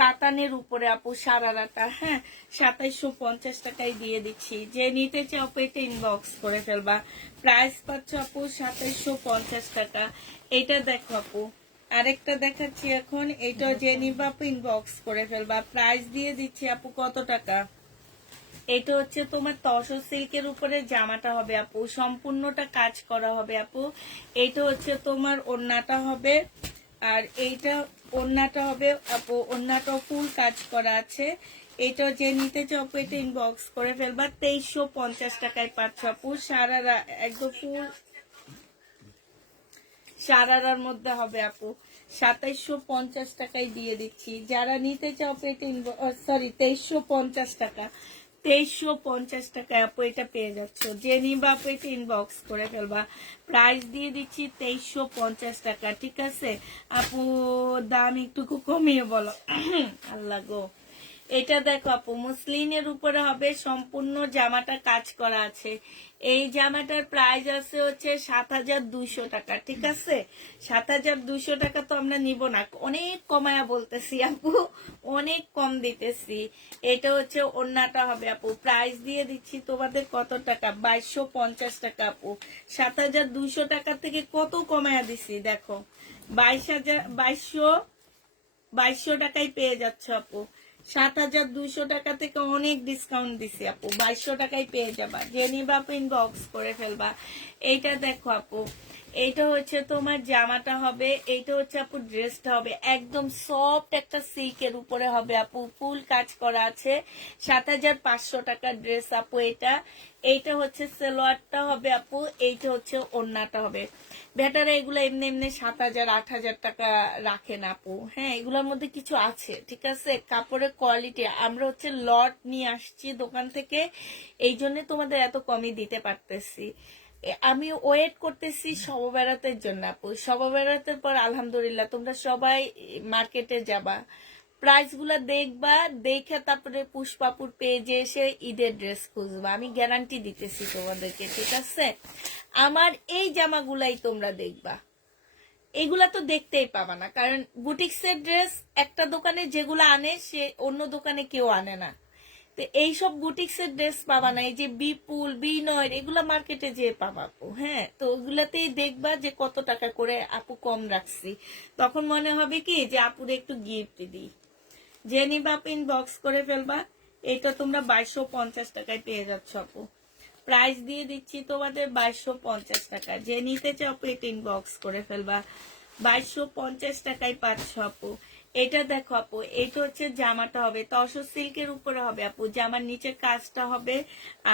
কাতানের উপরে আপু সারারাটা, হ্যাঁ। 2750 টাকায় দিয়ে দিচ্ছি। যে নিতে চাও আপু এটা ইনবক্স করে ফেলবা। প্রাইস পাচ্ছ আপু 2750 টাকা। এটা দেখো আপু, আরেকটা দেখাচ্ছি এখন। এটা যে নিবা ইনবক্স করে ফেলবা। প্রাইস দিয়ে দিচ্ছি আপু কত টাকা? এটা হচ্ছে তোমার তসর সিল্কের উপরে জামাটা হবে আপু, সম্পূর্ণটা কাজ করা হবে আপু। এটা হচ্ছে তোমার ওড়নাটা হবে, আর এইটা ওড়নাটা হবে আপু, ওড়নাটাও ফুল কাজ করা আছে। এটা যে নিতে চাও আপু এটা ইনবক্স করে ফেলবা। 2350 টাকায় পাচ্ছ আপু। সারা একদম ফুল সারারার মধ্যে হবে আপু। 2750 টাকায় দিয়ে দিচ্ছি। যারা নিতে চাও পেটে, সরি 2350 টাকা, 2350 টাকায় আপু এটা পেয়ে যাচ্ছ। যে নিবা পেটে ইনবক্স করে ফেলবা। প্রাইস দিয়ে দিচ্ছি 2350 টাকা, ঠিক আছে আপু? দাম একটু কমিয়ে বলো। আল্লাহ গো। এটা দেখো আপু, মুসলিনের উপরে হবে, সম্পূর্ণ জামাটা কাজ করা আছে। এই জামাটার প্রাইস আছে হচ্ছে 7200 টাকা, ঠিক আছে? 7200 টাকা তো আমরা নিব না, অনেক কমায়া বলতেছি আপু, অনেক কম দিতেছি। এটা হচ্ছে ওড়নাটা হবে আপু। প্রাইস দিয়ে দিচ্ছি তোমাদের কত টাকা? 2250 টাকা আপু। 7200 টাকা থেকে কত কমায়া দিছি দেখো, 2200 2200 টাকায় পেয়ে যাচ্ছ আপু। 7200 টাকা থেকে অনেক ডিসকাউন্ট দিছি আপু, 2200 টাকায় পেয়ে যাবা। যে নিবা আপু ইনবক্স করে ফেলবা। এইটা দেখো আপু, এইটা হচ্ছে তোমার জামাটা হবে, এইটা হচ্ছে আপু ড্রেসটা হবে একদম সফট একটা সিল্কের উপরে হবে আপু, ফুল কাজ করা আছে। 7500 টাকার ড্রেস আপু এটা। এইটা হচ্ছে সালোয়ারটা হবে আপু, এইটা হচ্ছে ওড়নাটা হবে। বেটারা এগুলো এমনি এমনি 7000 8000 টাকা রাখেন আপু। হ্যাঁ, এগুলোর মধ্যে কিছু আছে, ঠিক আছে। কাপড়ের কোয়ালিটি আমরা হচ্ছে লট নিয়ে আসছি দোকান থেকে, এই জন্য তোমাদের এত কমই দিতে পারতেছি। আমি ওয়েট করতেছি শববেরাতের জন্য আপু। শববেরাতের পর আলহামদুলিল্লাহ তোমরা সবাই মার্কেটে যাবা, প্রাইস গুলা দেখবা, দেখে তারপরে পুষ্পাপুর পেজে এসে ঈদের ড্রেস খুঁজবা। আমি গ্যারান্টি দিতেছি তোমাদেরকে, ঠিক আছে। আমার এই জামাগুলাই তোমরা দেখবা, এগুলা তো দেখতেই পাবা না, কারণ বুটিক্সের ড্রেস একটা দোকানে যেগুলো আনে সে অন্য দোকানে কেউ আনে না। তো এইসব বুটিক্সের ড্রেস পাবা না, এই যে বিপুল বিনয় এগুলা মার্কেটে যে পাবা আপু। হ্যাঁ, তো ওগুলাতেই দেখবা যে কত টাকা করে আপু কম রাখছি, তখন মনে হবে কি যে আপুরে একটু গিফট দিই। যে নিবা আপু ইনবক্স করে ফেলবা। এটা তোমরা 2250 টাকায় পেয়ে যাচ্ছ আপু, প্রাইস দিয়ে দিচ্ছি তোমাদের 2250 টাকা। যে নিতে চাও আপু এটা ইনবক্স করে ফেলবা, 2250 টাকায় পাচ্ছ আপু। এটা দেখো আপু, এটা হচ্ছে জামাটা হবে তসর সিল্কের উপরে হবে আপু, জামার নিচে কাজটা হবে।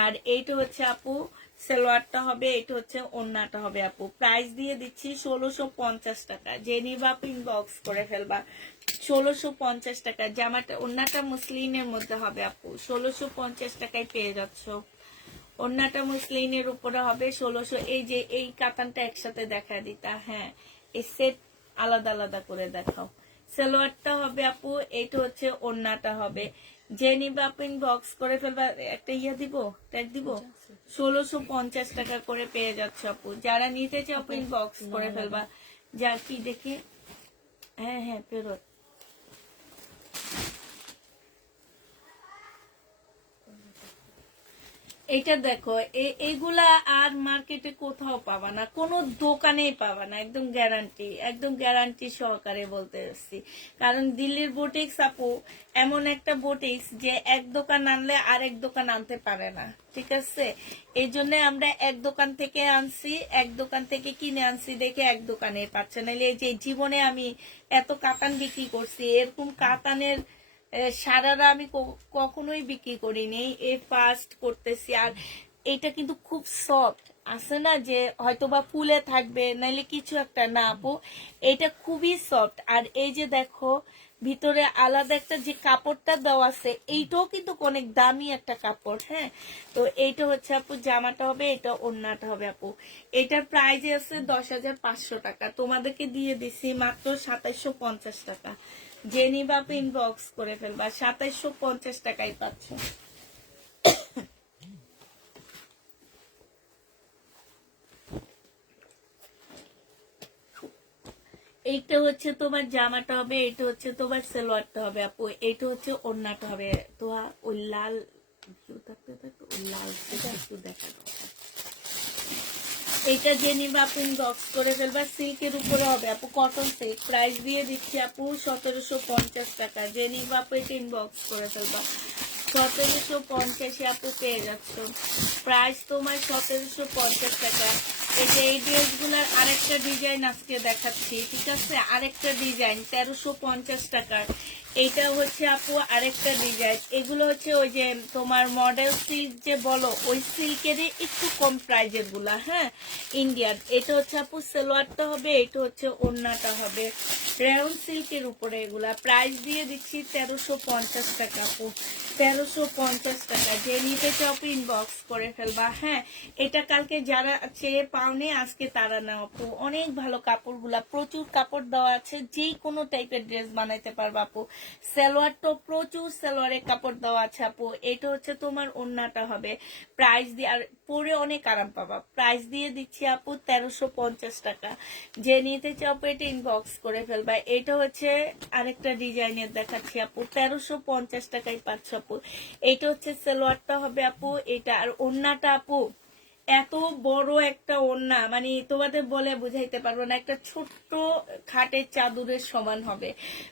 আর এইটা হচ্ছে আপু সালোয়ারটা হবে, এটা হচ্ছে ওড়নাটা হবে আপু। প্রাইস দিয়ে দিচ্ছি 1650 টাকা। যে নিবা আপু ইনবক্স করে ফেলবা, 1650 টাকা। জামাটা ওড়নাটা মুসলিনের মধ্যে হবে আপু, 1650 টাকায় পেয়ে যাচ্ছ। ওড়নাটা মুসলিনের উপরে হবে 1600। এই যে এই কাতানটা একসাথে দেখা দিতা, হ্যাঁ এই সেট আলাদা আলাদা করে দেখাও। সালোয়ারটা হবে আপু, এইটা হচ্ছে ওড়নাটা হবে। যে নিবা আপু ইনবক্স করে ফেলবা। একটা ইয়া দিব, ট্যাগ দিব, 1650 টাকা করে পেয়ে যাচ্ছে আপু। যারা নিতে চাও আপু ইনবক্স করে ফেলবা। যা কি দেখি, হ্যাঁ হ্যাঁ ফেরত। এটা দেখো, এগুলা আর মার্কেটে কোথাও পাবা না, কোনো দোকানেই পাবা না, একদম গ্যারান্টি, একদম গ্যারান্টি সহকারে বলতে আসছি। কারণ দিল্লির বুটিক্স আপু এমন একটা বুটিক্স যে এক দোকান আনলে আরেক দোকান আনতে পারে না, ঠিক আছে। এই জন্য আমরা এক দোকান থেকে আনছি, এক দোকান থেকে কিনে আনছি দেখে এক দোকানে পাচ্ছে না। এই যে জীবনে আমি এত কাতান বিক্রি করছি, এরকম কাতানের সারারা আমি কখনোই বিক্রি করিনি, এই ফার্স্ট করতেছি। আর এটা কিন্তু খুব সফট আছে না, যে হয়তো বা ফুলে থাকবে নাইলে কিছু একটা না আপু, এটা খুবই সফট। আর এই যে দেখো ভিতরে আলাদা একটা যে কাপড়টা দেওয়া আছে, এইটাও কিন্তু অনেক দামি একটা কাপড়। হ্যাঁ, তো এইটা হচ্ছে আপু জামাটা হবে, এটা ওড়নাটা হবে আপু। এটার প্রাইস আছে 10,500 টাকা, তোমাদেরকে দিয়ে দিছি মাত্র 2750 টাকা। যে নিবা আপু ইনবক্স করে ফেলবা, 2750 টাকায় পাচ্ছ। এইটা হচ্ছে তোমার জামাটা হবে, এটা হচ্ছে তোমার সালোয়ারটা হবে আপু, এইটা হচ্ছে ওড়নাটা হবে। তো ওই লাল ভিউ থাকতে থাকতে ওই লাল একটু দেখা দরকার। এইটা যে নিবা আপু ইনবক্স করে ফেলবা। সিল্কের উপরে হবে আপু, কটন সিল্ক। প্রাইস দিয়ে দিচ্ছি আপু 1750 টাকা। যে নিবা আপু এটা ইনবক্স করে ফেলবা, 1750 আপু পেয়ে যাচ্ছ। প্রাইস তোমার 1750 টাকা। এই যে এই ড্রেসগুলোর আরেকটা ডিজাইন আজকে দেখাচ্ছি, ঠিক আছে। আরেকটা ডিজাইন 1350 টাকার। এইটা হচ্ছে আপু আরেকটা ডিজাইন। এগুলো হচ্ছে ওই যে তোমার মডেল সিল্ক যে বলো, ওই সিল্কেরই একটু কম প্রাইজের গুলা। হ্যাঁ, ইন্ডিয়ান। এটা হচ্ছে আপু সালোয়ারটা হবে, এটা হচ্ছে ওড়নাটা হবে। রেয়ন সিল্কের উপরে এগুলা। প্রাইস দিয়ে দিচ্ছি 1350 টাকা আপু, 1350 টাকা। যে নিতে চাও আপু ইনবক্স করে ফেলবা। হ্যাঁ, এটা কালকে যারা চেয়ে পাওনি আজকে তারা নাও আপু। অনেক ভালো কাপড়গুলা, প্রচুর কাপড় দেওয়া আছে, যে কোনো টাইপের ড্রেস বানাইতে পারবা আপু। সালোয়ার তো প্রচুর সালোয়ারের কাপড় দেওয়া আছে আপু। এটা হচ্ছে তোমার ওড়নাটা হবে। প্রাইস দিয়ে আর পরে অনেক আরাম পাবা। প্রাইস দিয়ে দিচ্ছি আপু 1350 টাকা। যে নিতে চাও আপু এটা ইনবক্স করে ফেলবা। এটা হচ্ছে আরেকটা ডিজাইনের দেখাচ্ছি আপু, 1350 টাকায় পাচ্ছ আপু। এটা হচ্ছে সালোয়ারটা হবে আপু, এটা। আর ওড়নাটা আপু এত বড় একটা ওড়না, মানে তোমাদের বলে বুঝাইতে পারবো না, একটা ছোট্ট খাটের চাদরের সমান হবে।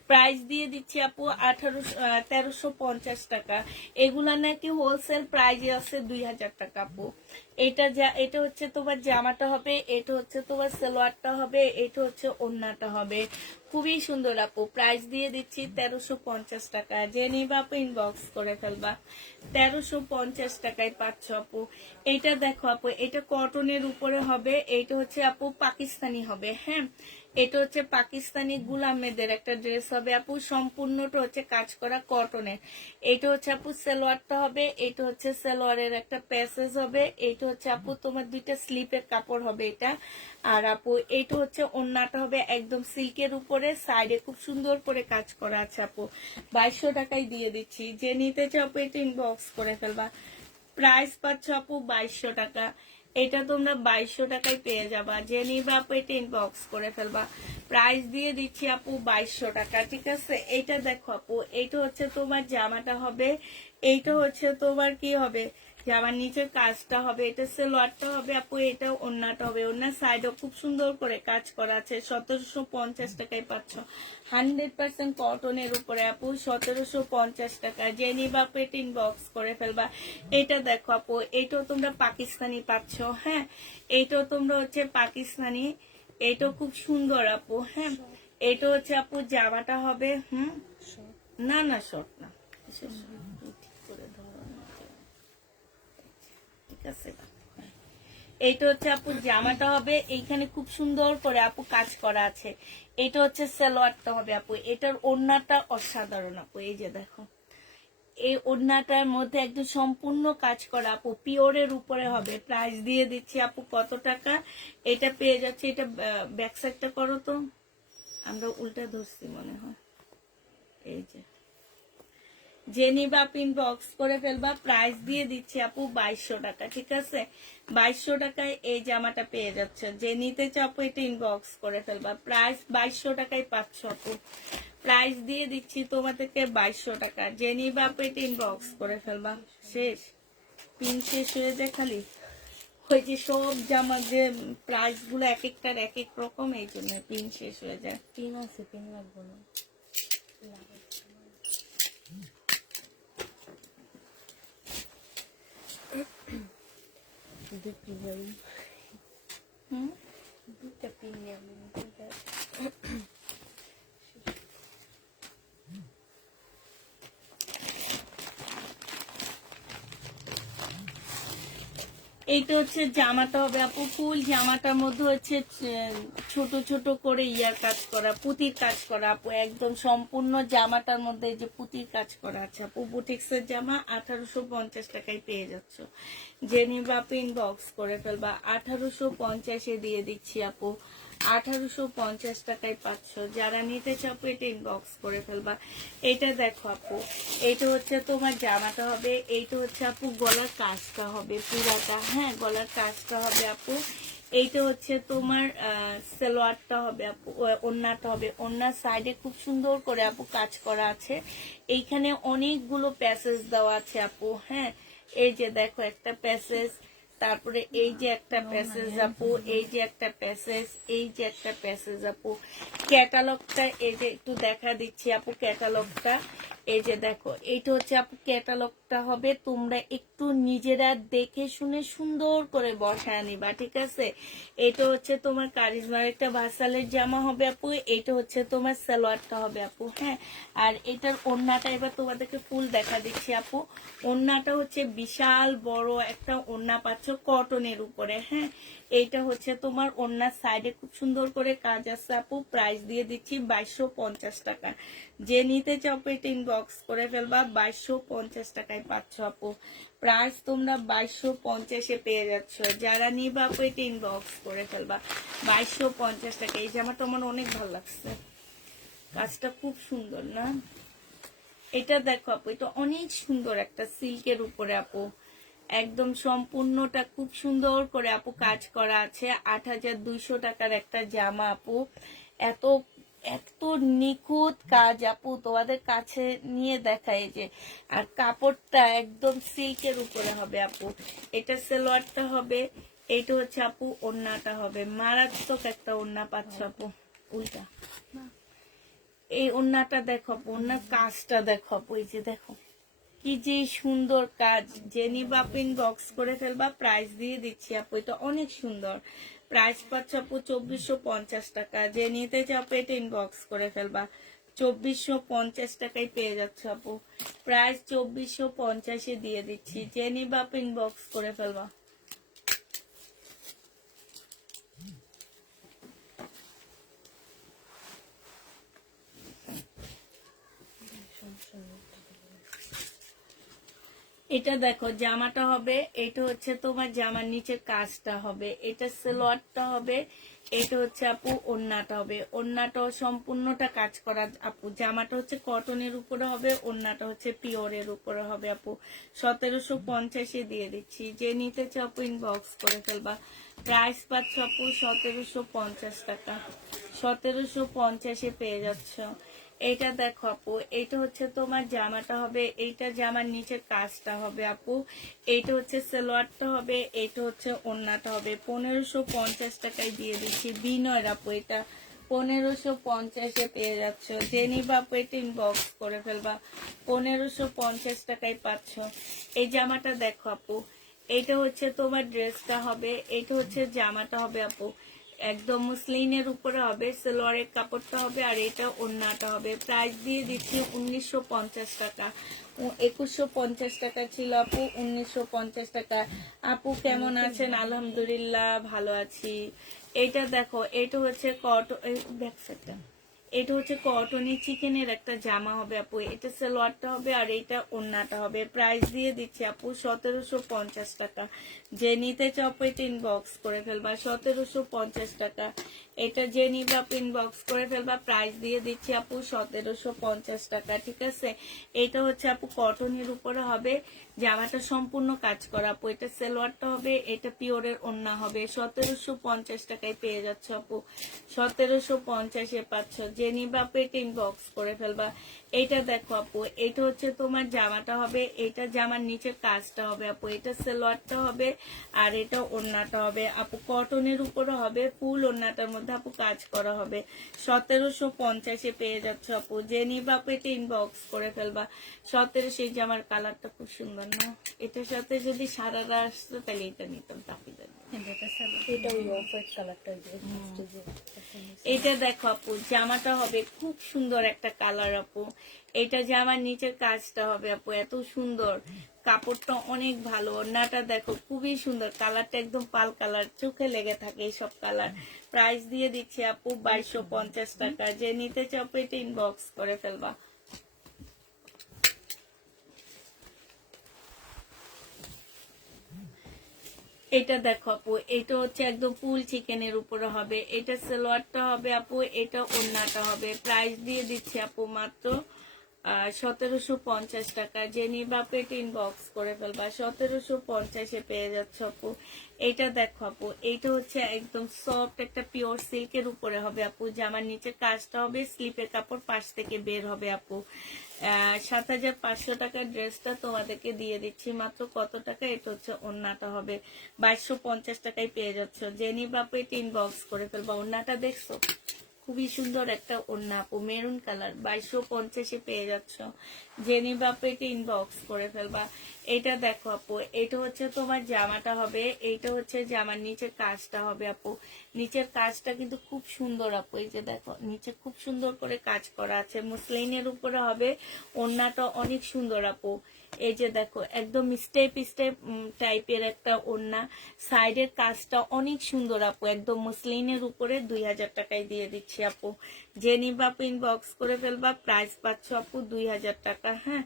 প্রাইস দিয়ে দিচ্ছি আপু 1350 টাকা। এগুলা নাকি হোলসেল প্রাইজে আছে 2000 টাকা আপু। এটা হচ্ছে তোমার জামাটা হবে, এটা হচ্ছে তোমার সালোয়ারটা হবে, এটা হচ্ছে ওড়নাটা হবে। খুবই সুন্দর আপু। প্রাইস দিয়ে দিচ্ছি 1350 টাকা। যে নিবা আপু ইনবক্স করে ফেলবা। 1350 টাকায় পাচ্ছ আপু। এটা দেখো আপু, এটা কটনের উপরে হবে। এটা হচ্ছে আপু পাকিস্তানি হবে। হ্যাঁ, এটা হচ্ছে পাকিস্তানি গুলামেদের একটা ড্রেস হবে আপু। সম্পূর্ণটা হচ্ছে কাজ করা কটনের। এটা হচ্ছে আপু সালোয়ারটা হবে, এটা হচ্ছে সালোয়ারের একটা প্যাসেজ হবে, এটা হচ্ছে আপু তোমার দুইটা স্লিপের কাপড় হবে এটা। আর আপু এটা হচ্ছে ওড়নাটা হবে একদম সিল্কের উপরে, সাইডে খুব সুন্দর করে কাজ করা আছে আপু। 2200 টাকায় দিয়ে দিচ্ছি। যে নিতে চাও আপু এটা ইনবক্স করে ফেলবা। প্রাইস পাচ্ছ আপু 2200 টাকা। এটা তোমরা 2200 টাকায় পেয়ে যাবা। যে নিবা আপু এটা ইনবক্স করে ফেলবা। প্রাইস দিয়ে দিচ্ছি আপু 2200 টাকা। ঠিক আছে, এটা দেখো আপু, এটা হচ্ছে তোমার জামাটা হবে, এইটা হচ্ছে তোমার কি হবে, জামার নিচের কাজটা হবে, এটা সালোয়ারটা হবে আপু, এটা ওড়নাটা হবে। ওড়নার সাইডও খুব সুন্দর করে কাজ করা আছে। 1750 টাকায় পাচ্ছ। 100% কটনের উপরে আপু, 1750 টাকা। যে নিবা আপু এটা ইনবক্স করে ফেলবা। এটা দেখো আপু, এটাও তোমরা পাকিস্তানি পাচ্ছ। হ্যাঁ, এটাও তোমরা হচ্ছে পাকিস্তানি। এটাও খুব সুন্দর আপু। হ্যাঁ, এটা হচ্ছে আপু জামাটা হবে। না না, শর্ট না। ঠিক করে ধরো না। ঠিক আছে, এইটা হচ্ছে আপু জামাটা হবে। এইখানে খুব সুন্দর করে আপু কাজ করা আছে। এটা হচ্ছে সালোয়ারটা হবে আপু। এটার ওড়নাটা অসাধারণ আপু। এই যে দেখো, এই ওড়নাটার মধ্যে একদম সম্পূর্ণ কাজ করা আপু, পিওরের উপরে হবে। প্রাইস দিয়ে দিচ্ছি আপু কত টাকা। এটা পেয়ে যাচ্ছে, এটা ব্যাক সাইডটা করো তো, আমরা উল্টা ধরছি মনে হয়। এই যে নিবা আপু ইনবক্স করে ফেলবা। প্রাইস দিয়ে দিচ্ছি আপু 2200 টাকা। ঠিক আছে, 2200 টাকায় এই জামাটা পেয়ে যাচ্ছে। যে নিতে চাও আপু এটা ইনবক্স করে ফেলবা। প্রাইস 2200 টাকায় পাচ্ছ আপু। প্রাইস দিয়ে দিচ্ছি তোমাদেরকে 2200 টাকা। যে নিবা আপু এটা ইনবক্স করে ফেলবা। শেষ, পিন শেষ হয়ে যায় খালি। ওই যে সব জামার যে প্রাইস গুলো এক একটার এক এক রকম, এই জন্য পিন শেষ হয়ে যায়। পিন আছে, পিন লাগবে না। দুটা পিন নেব। এইটা হচ্ছে জামাটা হবে আপু। ফুল জামাটার মধ্যে হচ্ছে ছোট ছোট করে ইয়ার কাজ করা, পুঁতির কাজ করা আপু। একদম সম্পূর্ণ জামাটার মধ্যে এই যে পুঁতির কাজ করা আছে আপু। বুটিক্সের জামা 1850 টাকায় পেয়ে যাচ্ছ। যে নিবা আপু ইনবক্স করে ফেলবা। 1850-এ দিয়ে দিচ্ছি আপু। 1850 টাকায় পাচ্ছ। যারা নিতে চাও এটা ইনবক্স করে ফেলবা। এটা দেখো আপু, এইটা হচ্ছে তোমার জামাটা হবে, এইটা হচ্ছে আপু গলার কাজটা হবে পুরাটা। হ্যাঁ, গলার কাজটা হবে আপু। এইটা হচ্ছে তোমার সালোয়ারটা হবে আপু, ওড়নাটা হবে। ওড়নার সাইডে খুব সুন্দর করে আপু কাজ করা আছে। এইখানে অনেকগুলো প্যাসেজ দেওয়া আছে আপু। হ্যাঁ, এই যে দেখো একটা প্যাসেজ, তারপরে এই যে একটা প্যাসেজ আপু, এই যে একটা প্যাসেজ, এই যে একটা প্যাসেজ আপু। ক্যাটালগটা এই যে একটু দেখা দিচ্ছি আপু, ক্যাটালগটা এই যে দেখো, এইটা হচ্ছে আপু ক্যাটালগটা হবে। তোমরা একটু নিজেরা দেখে শুনে সুন্দর করে বসায় নিবা। ঠিক আছে, এটা হচ্ছে তোমার কারিজমার একটা ভার্সালের জামা হবে আপু। এটা হচ্ছে তোমার সালোয়ারটা হবে আপু। হ্যাঁ, আর এটার ওড়নাটা এবার তোমাদেরকে ফুল দেখা দিচ্ছি আপু। ওড়নাটা হচ্ছে বিশাল বড় একটা ওড়না পাচ্ছ কটনের উপরে। হ্যাঁ, এইটা হচ্ছে তোমার ওড়নার সাইডে খুব সুন্দর করে কাজ আছে আপু। প্রাইস দিয়ে দিচ্ছি 2250 টাকা। যে নিতে চাও এটা ইনবক্স করে ফেলবা। 2250 টাকায় পাচ্ছ আপু। প্রাইস তোমরা 2250-এ পেয়ে যাচ্ছ। যারা নিবা আপু এটা ইনবক্স করে ফেলবা। 2250 টাকা। এই জামাটা আমার অনেক ভালো লাগছে, কাজটা খুব সুন্দর না? এটা দেখো আপু, এটা অনেক সুন্দর একটা সিল্কের উপরে আপু। একদম সম্পূর্ণটা খুব সুন্দর করে আপু কাজ করা আছে। 8200 টাকার একটা জামা আপু। এত এত নিখুঁত কাজ আপু, তোমাদের কাছে নিয়ে দেখায় যে। আর কাপড়টা একদম সিল্কের উপরে হবে আপু। এটা সালোয়ারটা হবে, এইটা হচ্ছে আপু ওড়নাটা হবে, মারাত্মক একটা ওড়না পাচ্ছ আপু। উল্টা এই ওড়নাটা দেখো আপু, ওড়নার কাজটা দেখো আপু, এই যে দেখো কি যে সুন্দর কাজ। যে নিবা আপু ইনবক্স করে ফেলবা, প্রাইস দিয়ে দিচ্ছি আপু, এটা অনেক সুন্দর। প্রাইস পাচ্ছ আপু 2450 টাকা। যে নিতে চাও আপু এটা ইনবক্স করে ফেলবা, 2450 টাকায় পেয়ে যাচ্ছ আপু। প্রাইস 2450 দিয়ে দিচ্ছি, যে নিবা আপু ইনবক্স করে ফেলবা। এটা দেখো জামাটা হবে, এটা হচ্ছে তোমার জামার নিচের কাজটা হবে, এটা সালোয়ারটা হবে, এটা হচ্ছে আপু ওড়নাটা হবে। ওড়নাটাও সম্পূর্ণটা কাজ করা আপু। জামাটা হচ্ছে কটনের উপরে হবে, ওড়নাটা হচ্ছে পিওরের উপরে হবে আপু। 1750 দিয়ে দিচ্ছি, যে নিতে চাও আপু ইনবক্স করে ফেলবা। প্রাইস পাচ্ছ আপু 1750 টাকা। 1750 পেয়ে যাচ্ছ। এইটা দেখো আপু, এইটা হচ্ছে তোমার জামাটা হবে, এইটা জামার নিচের কাজটা হবে আপু। এইটা হচ্ছে সালোয়ারটা হবে, এইটা হচ্ছে ওড়নাটা হবে। 1550 টাকায় দিয়ে দিচ্ছি, বিনয় আপু। এটা 1550 পেয়ে যাচ্ছ, যে নিবা আপু এটা ইনবক্স করে ফেলবা। 1550 টাকায় পাচ্ছ। এই জামাটা দেখো আপু, এইটা হচ্ছে তোমার ড্রেসটা হবে, এইটা হচ্ছে জামাটা হবে আপু। একদম মুসলিনের উপরে হবে, সালোয়ারের কাপড়টা হবে, আর এটা ওড়নাটা হবে। প্রাইস দিয়ে দিচ্ছি 1950 টাকা। 2150 টাকা ছিল আপু, 1950 টাকা। আপু কেমন আছেন? আলহামদুলিল্লাহ ভালো আছি। এটা দেখো, এটা হচ্ছে ব্যাক সাইডটা, এটা হচ্ছে কটনি চিকেনের একটা জামা হবে আপু। এটা সালোয়ারটা হবে, আর এটা ওড়নাটা হবে। প্রাইস দিয়ে দিচ্ছি আপু 1750 টাকা। যে নিতে চাও আপু এটা ইনবক্স করে ফেলবা, 1750 টাকা। এটা যে নিবে আপু ইনবক্স করে ফেলবা, প্রাইস দিয়ে দিচ্ছি আপু 1750 টাকা। ঠিক আছে, এটা হচ্ছে আপু কটনের উপরে হবে, জামাটা সম্পূর্ণ কাজ করা আপু। এটা সালোয়ারটা হবে, এটা পিওরের ওড়না হবে। 1750 টাকায় পেয়ে যাচ্ছ আপু, 1750 পাচ্ছ। যে নিবা আপু এটা ইনবক্স করে ফেলবা। এইটা দেখো আপু, এটা হচ্ছে তোমার জামাটা হবে, এটা জামার নিচের কাজটা হবে আপু। এটা সালোয়ারটা হবে, আর এটা ওড়নাটা হবে আপু। কটনের উপরে হবে, ফুল ওড়নাটার মধ্যে আপু কাজ করা হবে। 1750 পেয়ে যাচ্ছ আপু। যে নিবা আপু এটা ইনবক্স করে ফেলবা। 1700। এই জামার কালারটা খুব সুন্দর না? এটার সাথে যদি সারারা আসতো তাহলে এটা নিতাম, তাপি জানি। এটা ওই অফ হোয়াইট কালারটা, এটা দেখো আপু, জামাটা হবে খুব সুন্দর একটা কালার আপু। এটা জামার নিচের কাজটা হবে আপু, এত সুন্দর। কাপড়টা অনেক ভালো, ওড়নাটা দেখো খুবই সুন্দর, কালারটা একদম পাল কালার, চোখে লেগে থাকে এইসব কালার। প্রাইস দিয়ে দিচ্ছি আপু 2250 টাকা। যে নিতে চাও আপু এটা ইনবক্স করে ফেলবা। এটা দেখো আপু, এটা হচ্ছে একদম ফুল চিকেনের উপরে হবে। এটা সালোয়ারটা হবে আপু, এটা ওড়নাটা হবে। প্রাইস দিয়ে দিচ্ছি আপু মাত্র 1750 টাকা। যে নিবা আপু এটা ইনবক্স করে ফেলবা, 1750 পেয়ে যাচ্ছ আপু। এটা দেখো আপু, এইটা হচ্ছে একদম সফট একটা পিওর সিল্কের উপরে হবে আপু। জামার নিচে কাজটা হবে, স্লিপের কাপড় পাশ থেকে বের হবে আপু। 7500 টাকার ড্রেসটা তোমাদেরকে দিয়ে দিচ্ছি মাত্র কত টাকা? এটা হচ্ছে ওড়নাটা হবে, 2250 টাকায় পেয়ে যাচ্ছ। জেনি বাপু এটা ইনবক্স করে ফেলবা। ওড়নাটা দেখছো, খুবই সুন্দর একটা ওড়না আপু, মেরুন কালার, 2250 পেয়ে যাচ্ছ। জেনি বাপু এটা ইনবক্স করে ফেলবা। এটা দেখো আপু, এটা হচ্ছে তোমার জামাটা হবে, এইটা হচ্ছে জামার নিচের কাজটা হবে আপু। নিচের কাজটা কিন্তু খুব সুন্দর আপু, এই যে দেখো নিচে খুব সুন্দর করে কাজ করা আছে, মুসলিনের উপরে হবে। ওড়নাটা অনেক সুন্দর আপু, এই যে দেখো একদম স্টেপ স্টেপ টাইপের একটা ওড়না। সাইডের কাজটা অনেক সুন্দর আপু, একদম মুসলিনের উপরে 2000 টাকায় দিয়ে দিচ্ছি আপু। যে নিবা আপু ইনবক্স করে ফেলবা। প্রাইস পাচ্ছ আপু 2000 টাকা। হ্যাঁ,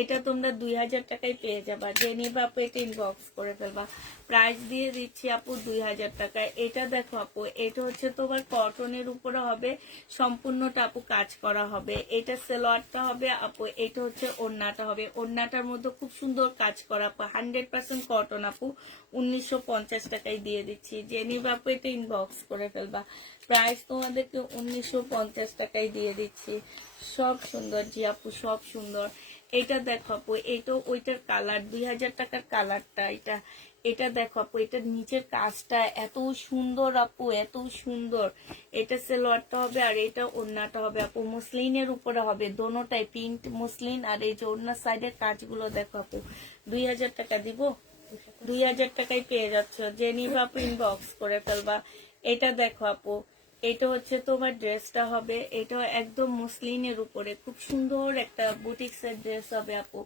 এটা তোমরা 2000 টাকায় পেয়ে যাবা। যে নিবা আপু এটা ইনবক্স করে ফেলবা। প্রাইস দিয়ে দিচ্ছি আপু 2000 টাকায়। এটা দেখো আপু, এটা হচ্ছে তোমার কটনের উপরে হবে, সম্পূর্ণটা আপু কাজ করা হবে। এটা সালোয়ারটা হবে আপু, এটা হচ্ছে ওড়নাটা হবে। ওড়নাটার মধ্যে খুব সুন্দর কাজ করা আপু, 100% কটন আপু। 1950 টাকায় দিয়ে দিচ্ছি। যে নিবা আপু এটা ইনবক্স করে ফেলবা। প্রাইস তোমাদেরকে 1950 টাকায় দিয়ে দিচ্ছি। সব সুন্দর জি আপু, সব সুন্দর। এটা দেখো আপু, এইটাও ওইটার কালার, 2000 টাকার কালারটা এটা। এটা দেখো আপু, এটার নিচের কাজটা এত সুন্দর আপু, এত সুন্দর। এটা সালোয়ারটা হবে আর এটা ওড়নাটা হবে আপু, মুসলিনের উপরে হবে, দোনোটাই প্রিন্ট মুসলিন। আর এই যে ওড়নার সাইডের কাজগুলো দেখো আপু, 2000 টাকা দিব, 2000 টাকায় পেয়ে যাচ্ছ। যে নিবা আপু ইনবক্স করে ফেলবা। এটা দেখো আপু, এটা হচ্ছে তোমার ড্রেসটা হবে, এটা একদম মুসলিনের উপরে, খুব সুন্দর একটা বুটিক্সের ড্রেস হবে আপু,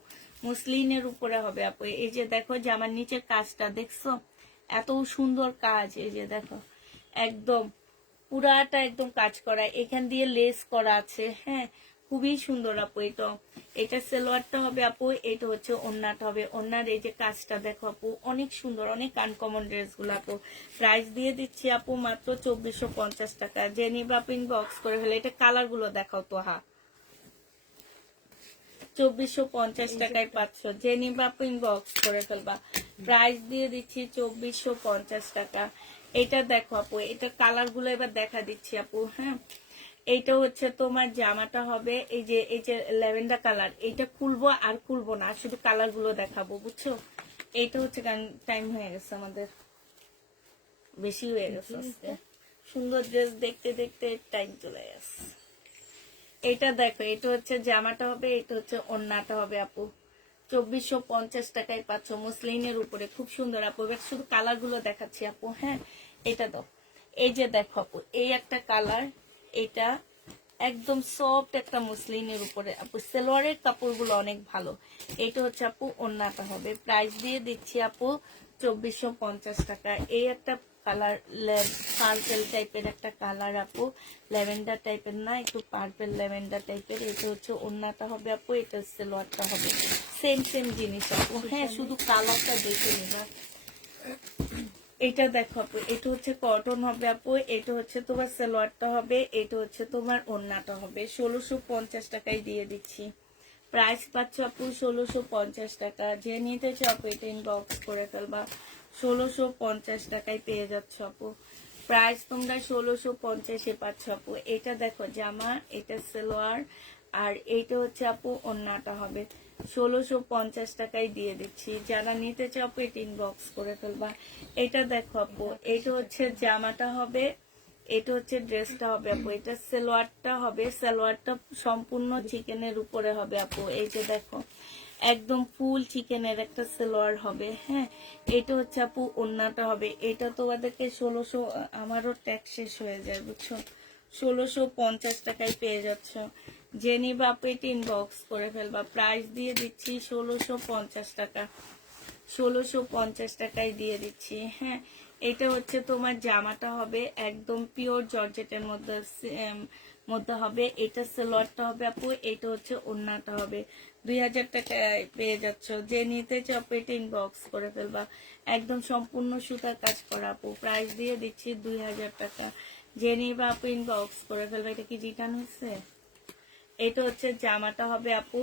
মুসলিনের উপরে হবে আপু। এই যে দেখো জামার নিচের কাজটা দেখছো, এত সুন্দর কাজ। এই যে দেখো একদম পুরাটা একদম কাজ করা, এখান দিয়ে লেস করা আছে। হ্যাঁ, খুবই সুন্দর আপু। এটা সালোয়ারটা হবে আপু, এটা হচ্ছে ওড়নাটা হবে। ওড়নার এই যে কাজটা দেখো আপু, অনেক সুন্দর, অনেক আনকমন ড্রেস গুলো আপু। প্রাইস দিয়ে দিচ্ছি আপু মাত্র 2450 টাকা। যে নিবা আপু ইনবক্স করে ফেলে। এটা কালার গুলো দেখাও তো। হ্যাঁ, 2450 টাকায় পাচ্ছ। যে নিবা আপু ইনবক্স করে ফেলবা। প্রাইস দিয়ে দিচ্ছি 2450 টাকা। এটা দেখো আপু, এটা কালার গুলো এবার দেখা দিচ্ছি আপু। হ্যাঁ, এইটা হচ্ছে তোমার জামাটা হবে এই যে ল্যাভেন্ডার কালার। এইটা খুলবো আর খুলবো না, শুধু কালার গুলো দেখাবো, বুঝছো। এইটা হচ্ছে টাইম হয়ে গেছে আমাদের, বেশি হয়ে গেছে আজকে। সুন্দর ড্রেস দেখতে দেখতে টাইম চলে গেছে। এটা দেখো, এটা হচ্ছে জামাটা হবে, এটা হচ্ছে ওড়নাটা হবে আপু। 2450 টাকায় পাচ্ছ, মুসলিনের উপরে, খুব সুন্দর আপু। এবার শুধু কালার গুলো দেখাচ্ছি আপু। হ্যাঁ, এটা দাও। এই যে দেখো আপু, এই একটা কালার, এটা একদম সফট একটা মুসলিনের উপরে আপু। সালোয়ারের কাপড়গুলো অনেক ভালো। এটা হচ্ছে আপু ওড়নাটা হবে। প্রাইস দিয়ে দিচ্ছি আপু 2450 টাকা। এই একটা কালার, পার্পেল টাইপের একটা কালার আপু, ল্যাভেন্ডার টাইপের না, একটু পার্পেল ল্যাভেন্ডার টাইপের। এটা হচ্ছে ওড়নাটা হবে আপু, এটা সালোয়ারটা হবে। সেম সেম জিনিস আপু। হ্যাঁ, শুধু কালারটা দেখে নিবা। এটা দেখো আপু, এটা হচ্ছে কটন হবে আপু, এটা হচ্ছে তোমার সালোয়ারটা হবে, এটা হচ্ছে তোমার ওড়নাটা হবে। 1650 টাকায় দিয়ে দিচ্ছি। প্রাইস পাচ্ছ আপু 1650 টাকা। যে নিতে চাও আপু এটা ইনবক্স করে ফেলবা। 1650 টাকায় পেয়ে যাচ্ছ আপু। প্রাইস তোমরা 1650-এ পাচ্ছ আপু। এটা দেখো জামা, এটা সালোয়ার, আর এইটা হচ্ছে আপু ওড়নাটা হবে। 1650 টাকায় দিয়ে দিচ্ছি। যারা নিতে চাও আপু এটা ইনবক্স করে ফেলবা। এটা দেখো আপু, এটা হচ্ছে জামাটা হবে, এটা হচ্ছে ড্রেসটা হবে আপু। এটা সালোয়ারটা হবে, সালোয়ারটা সম্পূর্ণ চিকেনের উপরে হবে আপু। এই যে দেখো একদম ফুল চিকেনের একটা সালোয়ার হবে। হ্যাঁ, এটা হচ্ছে আপু ওড়নাটা হবে। এটা তোমাদেরকে 1600, আমারও ট্যাক্স শেষ হয়ে যায় বুঝছো, 1650 টাকায় পেয়ে যাচ্ছ। যে নিবা আপু এটা ইনবক্স করে ফেলবা। প্রাইস দিয়ে দিচ্ছি 1650 টাকা। 1650 টাকায় দিয়ে দিচ্ছি। হ্যাঁ, এটা হচ্ছে তোমার জামাটা হবে একদম পিওর জর্জেটের মধ্যে হবে। এটা সালোয়ারটা হবে আপু, এটা হচ্ছে ওড়নাটা হবে। 2000 টাকায় পেয়ে যাচ্ছ। যে নিতে চাও আপু এটা ইনবক্স করে ফেলবা। একদম সম্পূর্ণ সুতার কাজ করা আপু। প্রাইস দিয়ে দিচ্ছি 2000 টাকা। যে নিবা আপু ইনবক্স করে ফেলবা। এটা কি রিটার্ন হচ্ছে? এটা হচ্ছে জামাটা হবে আপু,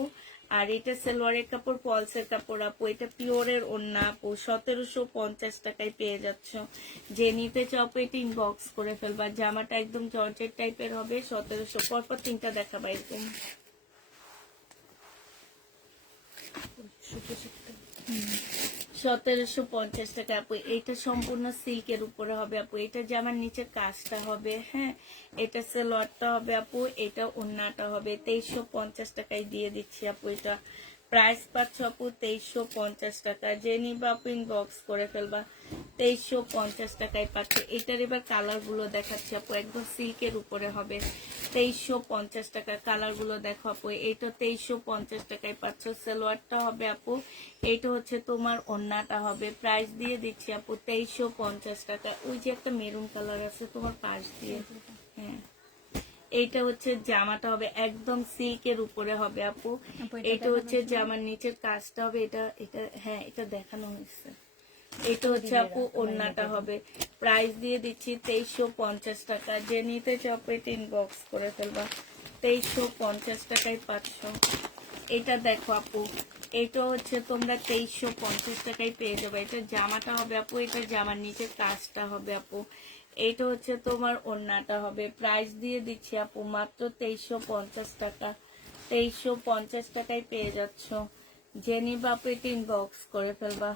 আর এটা সালোয়ারের কাপড়, পলসের কাপড় আপু। এটা পিওরের ওড়না আপু। 1750 টাকায় পেয়ে যাচ্ছ। যে নিতে চাও আপু এটা ইনবক্স করে ফেলবা। জামাটা একদম জর্জেট টাইপের হবে। 1700। পরপর তিনটা দেখাবা এরকম। 1750 টাকা আপু। এটা সম্পূর্ণ সিল্কের উপরে হবে আপু। এটা জামার নিচের কাজটা হবে। হ্যাঁ, এটা সালোয়ারটা হবে আপু, এটা ওড়নাটা হবে। 2350 টাকায় দিয়ে দিচ্ছি আপু। এটা প্রাইস পাচ্ছ আপু 2350 টাকা। যে নিবা আপু ইনবক্স করে ফেলবা। 2350 টাকায় পাচ্ছে। এটার এবার কালার গুলো দেখাচ্ছি আপু, একদম সিল্কের উপরে হবে। 2350 টাকা। কালার গুলো দেখো আপু। এটা 2350 টাকায় পাচ্ছ। সালোয়ারটা হবে আপু, এইটা হচ্ছে তোমার ওড়নাটা হবে। প্রাইস দিয়ে দিচ্ছি আপু 2350 টাকা। ওই যে একটা মেরুন কালার আছে তোমার পাশ দিয়ে। হ্যাঁ, এইটা হচ্ছে জামাটা হবে, একদম সিল্কের উপরে হবে আপু। এটা হচ্ছে জামার নিচের কাজটা হবে। এটা এটা হ্যাঁ, এটা দেখানো হয়েছে। এটা হচ্ছে আপু ওড়নাটা হবে। প্রাইস দিয়ে দিচ্ছি 2350 টাকা। যে নিতে চাও এটা ইনবক্স করে ফেলবা। 2350 টাকায় পাচ্ছ। এটা দেখো আপু, এটা হচ্ছে তোমরা 2350 টাকায় পেয়ে যাবে। এটা জামাটা হবে আপু, এটা জামার নিচের কাজটা হবে আপু। এটা হচ্ছে তোমার ওড়নাটা হবে। প্রাইস দিয়ে দিচ্ছি আপু মাত্র 2350 টাকা। 2350 টাকায় পেয়ে যাচ্ছ। যে নিবা আপু এটা ইনবক্স করে ফেলবা।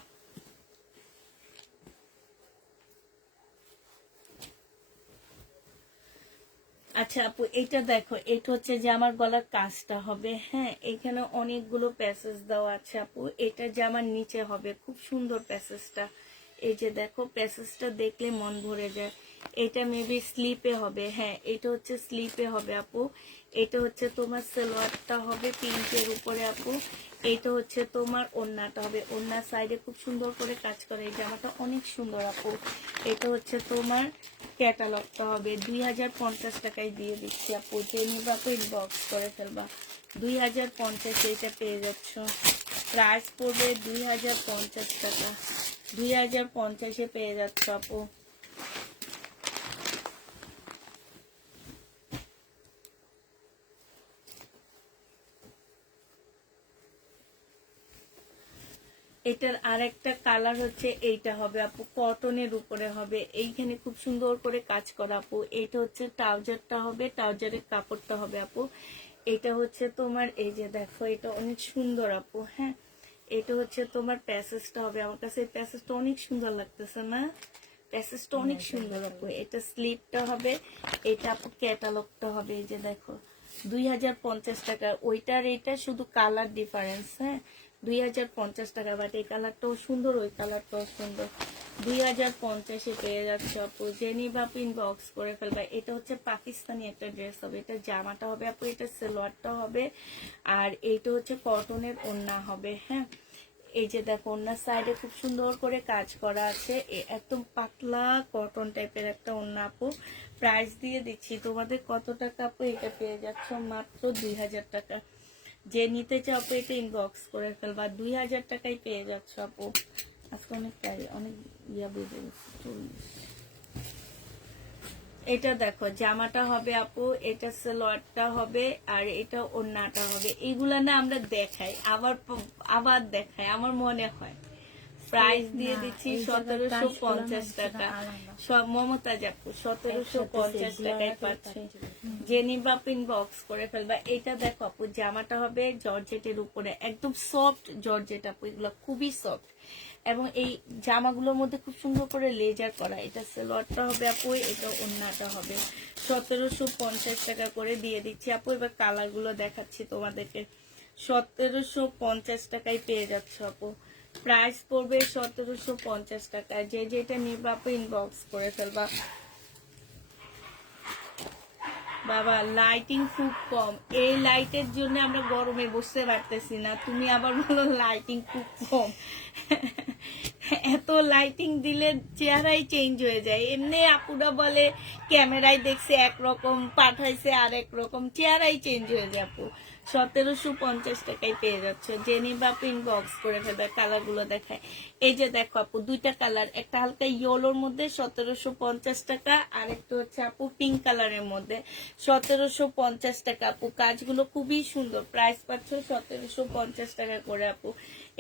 আচ্ছা আপু, এটা দেখো, এটা হচ্ছে জামার গলার কাজটা হবে। হ্যাঁ, এখানে অনেকগুলো প্যাসেজ দেওয়া আছে আপু। এটা জামার নিচে হবে, খুব সুন্দর প্যাসেজটা। এই যে দেখো, প্যাসেজটা দেখলে মন ভরে যায়। এটা মেবি স্লিপে হবে। হ্যাঁ, এটা হচ্ছে স্লিপে হবে আপু। এটা হচ্ছে তোমার সালোয়ারটা হবে পিঙ্কের উপরে আপু। এটা হচ্ছে তোমার ওড়নাটা হবে, ওড়নার সাইডে খুব সুন্দর করে কাজ করে। এই জামাটা অনেক সুন্দর আপু। এটা হচ্ছে তোমার ক্যাটালগটা হবে। 2050 টাকায় দিয়ে দিচ্ছি আপু, যে নিবা ইনবক্স করে ফেলবা। 2050 এটা পেয়ে যাচ্ছ। প্রাইস পড়বে 2050 টাকা। 2050 পেয়ে যাচ্ছ আপু। এটার আরেকটা কালার হচ্ছে এইটা হবে আপু, কটনের উপরে হবে। এইখানে খুব সুন্দর করে কাজ করা আপু। এটা হচ্ছে ট্রাউজারটা হবে, ট্রাউজারের কাপড়টা হবে আপু। এটা হচ্ছে তোমার, এই যে দেখো, এটা অনেক সুন্দর আপু। হ্যাঁ, এটা হচ্ছে তোমার প্যাসেজটা হবে। আমার কাছে এই প্যাসেজটা অনেক সুন্দর লাগতেছে না? প্যাসেজটা অনেক সুন্দর আপু। এটা স্লিপটা হবে, এটা আপু ক্যাটালগটা হবে। এই যে দেখো, 2050 টাকা। ওইটার এটা শুধু কালার ডিফারেন্স। হ্যাঁ, 2050 টাকা, বাট এই কালারটাও সুন্দর, ওই কালারটাও সুন্দর। 2050 পেয়ে যাচ্ছে আপু। জেনি বাপ ইনবক্স করে ফেলবা। এটা হচ্ছে পাকিস্তানি একটা ড্রেস হবে। এটা জামাটা হবে আপু, এটা সালোয়ারটা হবে, আর এইটা হচ্ছে কটনের ওড়না হবে। হ্যাঁ, এই যে দেখো, ওড়নার সাইডে খুব সুন্দর করে কাজ করা আছে। একদম পাতলা কটন টাইপের একটা ওড়না আপু। প্রাইস দিয়ে দিচ্ছি তোমাদের কত টাকা আপু? এটা পেয়ে যাচ্ছ মাত্র 2000 টাকা। যে নিতে চাও আপু, এটা ইনবক্স করে ফেলবা। 2000 টাকায় পেয়ে যাচ্ছ আপু। আজকে অনেক অনেক বুঝে গেছি। 40। এটা দেখো, জামাটা হবে আপু, এটা সালোয়ারটা হবে, আর এটা ওড়নাটা হবে। এগুলা না আমরা দেখাই, আবার আবার দেখাই, আমার মনে হয়। প্রাইস দিয়ে দিচ্ছি 1750 টাকা। সব মমতাজ আপু 1750 টাকায় পাচ্ছে। জেনি বাপ ইনবক্স করে ফেলবা। এটা দেখো আপু, জামাটা হবে জর্জেটের উপরে, একদম সফট জর্জেট আপু। এগুলো খুবই সফট, এবং এই জামাগুলোর মধ্যে খুব সুন্দর করে লেজার করা। এটা সালোয়ারটা হবে আপু, এটা ওড়নাটা হবে। 1750 টাকা করে দিয়ে দিচ্ছি আপু। এবার কালার গুলো দেখাচ্ছি তোমাদেরকে। 1750 টাকায় পেয়ে যাচ্ছে আপু। প্রাইস পড়বে 1750 টাকা। যে যেটা নিবা আপু ইনবক্স করে ফেলবা। বাবা, লাইটিং খুব কম। এই লাইটের জন্য আমরা গরমে বসতে পারতেছি না, তুমি আবার বলো লাইটিং খুব কম। এত লাইটিং দিলে চেহারাই চেঞ্জ হয়ে যায়। এমনি আপুরা বলে ক্যামেরায় দেখছে একরকম, পাঠাইছে আরেক রকম, চেহারাই চেঞ্জ হয়ে যায় আপু। 1750 টাকায় পেয়ে যাচ্ছ। জেনি বাপ ইনবক্স করে ফেলবে। কালার গুলো দেখায়। এই যে দেখো আপু, দুইটা কালার, একটা হালকা ইয়েলোর মধ্যে 1750 টাকা, আর একটা হচ্ছে আপু পিঙ্ক কালারের মধ্যে 1750 টাকা আপু। কাজগুলো খুবই সুন্দর। প্রাইস পাচ্ছ 1750 টাকা করে আপু।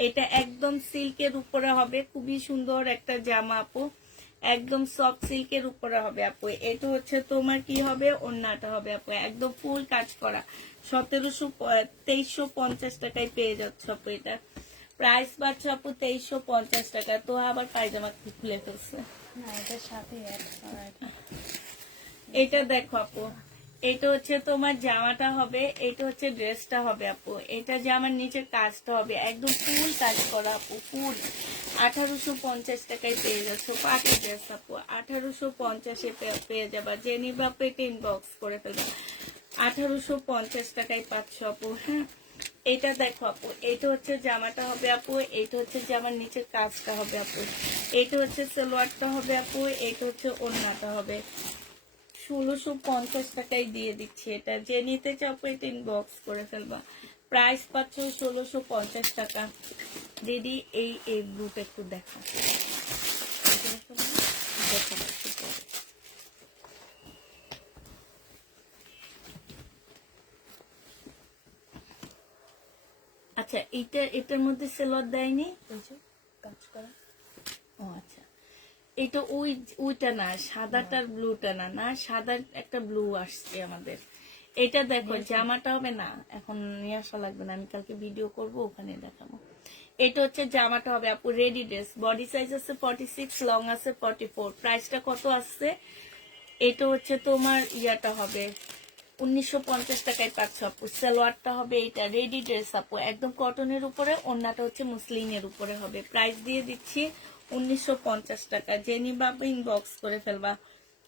এটা একদম সিল্কের উপরে হবে, খুবই সুন্দর একটা জামা আপু। একদম সফট সিল্কের উপরে হবে আপু। এটা হচ্ছে তোমার কি হবে, ওড়নাটা হবে আপু, একদম ফুল কাজ করা। 2350 টাকায় পেয়ে যাচ্ছ আপু। এটা প্রাইস পাচ্ছ আপু 2350 টাকা। তো আবার পায়জামা খুলে ফেলছে। এটা দেখো আপু, এটা হচ্ছে তোমার জামাটা হবে, এটা হচ্ছে ড্রেসটা হবে আপু। এটা জামার নিচে কাজটা হবে, একদম ফুল কাজ করা আপু, ফুল। 1850 টাকায় পেয়ে যাচ্ছ পার্টি ড্রেস আপু। 1850 পেয়ে যাবা। জেনি বাপু এটা ইনবক্স করে ফেলবা। 1850 টাকায় পাচ্ছ আপু। হ্যাঁ, এটা দেখো আপু, এটা হচ্ছে জামাটা হবে আপু, এটা হচ্ছে জামার নিচের কাজটা হবে আপু। এটা হচ্ছে সালোয়ারটা হবে আপু, এটা হচ্ছে ওড়নাটা হবে। 1650 টাকায় দিয়ে দিচ্ছি এটা। যে নিতে চাও এটা ইনবক্স করে ফেলবা। প্রাইস পাচ্ছ 1650 টাকা। দিদি এই ব্লুটা একটু দেখা দেখো। আচ্ছা, এটার মধ্যে সেলর দেয়নি। কাজ করা। ও আচ্ছা, এটা ওইটা না, সাদাটার ব্লুটা না, না সাদা একটা ব্লু আসছে আমাদের। এটা দেখো, জামাটা হবে না, এখন নিয়ে আসা লাগবে না, আমি কালকে ভিডিও করব, ওখানে দেখাবো। এটা হচ্ছে জামাটা হবে আপু, রেডি ড্রেস। বডি সাইজ আছে 46, লং আছে 44। প্রাইসটা কত আসছে? এটা হচ্ছে তোমার ইয়াটা হবে 1950 টাকায় পাচ্ছ আপু। সালোয়ারটা হবে এটা রেডি ড্রেস আপু, একদম কটনের উপরে, ওড়নাটা হচ্ছে মুসলিনের উপরে হবে। প্রাইস দিয়ে দিচ্ছি 1950 টাকা। যে নিবা আপু ইনবক্স করে ফেলবা।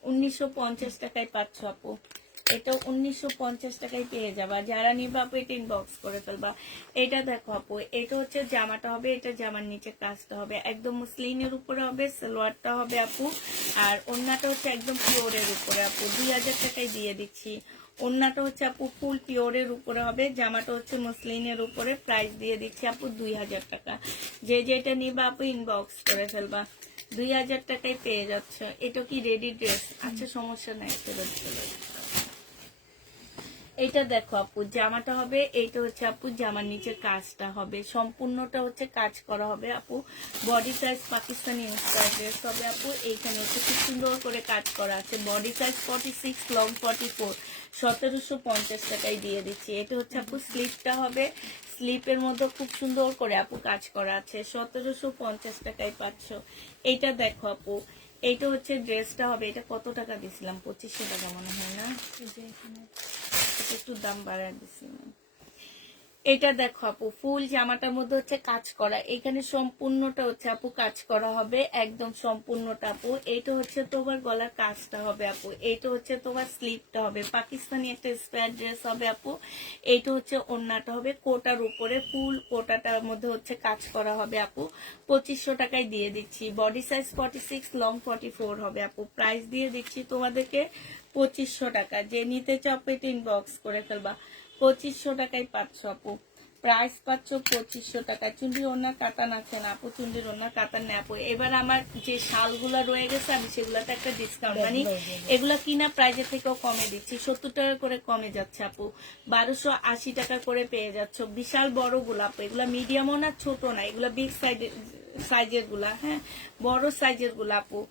1950 টাকায় পাচ্ছ আপু, এটা 1950 টাকায় পেয়ে যাবা। যারা নিবা আপু এটা ইনবক্স করে ফেলবা। এটা দেখো আপু, এটা হচ্ছে জামাটা হবে, এটা জামার নিচে কাজটা হবে একদম মুসলিনের উপরে হবে, সালোয়ারটা হবে আপু, আর ওড়নাটা হচ্ছে একদম পিওরের উপরে আপু। 2000 টাকায় দিয়ে দিচ্ছি। ওড়নাটা হচ্ছে আপু ফুল পিওরের উপরে হবে, জামাটা হচ্ছে মুসলিনের উপরে। প্রাইস দিয়ে দিচ্ছি আপু 2000 টাকা। যে যেটা নিবা আপু ইনবক্স করে ফেলবা। 2000 টাকায় পেয়ে যাচ্ছে। এটা কি রেডি ড্রেস? আচ্ছা সমস্যা নাই, ফেরত চলে যাবে। এটা দেখো আপু, জামাটা হবে, এইটা হচ্ছে আপু জামার নিচে কাজটা হবে, সম্পূর্ণটা হচ্ছে কাজ করা হবে আপু। Body size Pakistani in style dress হবে আপু। এইখানে হচ্ছে খুব সুন্দর করে কাজ করা আছে। বডি সাইজ 46, লং 44, 1750 টাকায় দিয়ে দিচ্ছি। এটা হচ্ছে আপু স্লিপটা হবে, স্লিপের মধ্যে খুব সুন্দর করে আপু কাজ করা আছে, 1750 টাকায় পাচ্ছ। এইটা দেখো আপু, এইটা হচ্ছে ড্রেসটা হবে। এটা কত টাকা দিছিলাম? 2500 টাকা মনে হয় না? এই যে এখানে এটা একটু দাম বাড়ায় দিছি। এটা দেখো আপু, ফুল জামাটার মধ্যে হচ্ছে কাজ করা, এখানে সম্পূর্ণটা হচ্ছে আপু কাজ করা হবে, একদম সম্পূর্ণটা আপু। এইটা হচ্ছে তোমার গলার কাজটা হবে আপু, এইটা হচ্ছে তোমার স্লিপটা হবে, পাকিস্তানি একটা স্পেয়ার ড্রেস হবে আপু। এইটা হচ্ছে ওড়নাটা হবে, কোটার উপরে ফুল কোটাটার মধ্যে হচ্ছে কাজ করা হবে আপু। 2500 টাকায় দিয়ে দিচ্ছি। বডি সাইজ 46, লং 44 হবে আপু। প্রাইস দিয়ে দিচ্ছি তোমাদেরকে 2500 টাকা। যে নিতে চাও পেট ইনবক্স করে ফেলবা। 2500 টাকায় পাচ্ছ আপু। প্রাইস পাচ্ছ 2500 টাকায়। চুন্ডির ওনার কাতান আছে না আপু? চুন্ডির ওনার কাতান নেই আপু। এবার আমার যে শালগুলা রয়ে গেছে আমি সেগুলাতে একটা ডিসকাউন্ট, মানে এগুলা কিনা প্রাইজের থেকেও কমে দিচ্ছি, 70 টাকা করে কমে যাচ্ছে আপু। 1280 টাকা করে পেয়ে যাচ্ছ। বিশাল বড় গুলা আপু, এগুলা মিডিয়ামও না ছোট না, এগুলা বিগ সাইজের গুলা, হ্যাঁ বড় সাইজের গুলা আপু।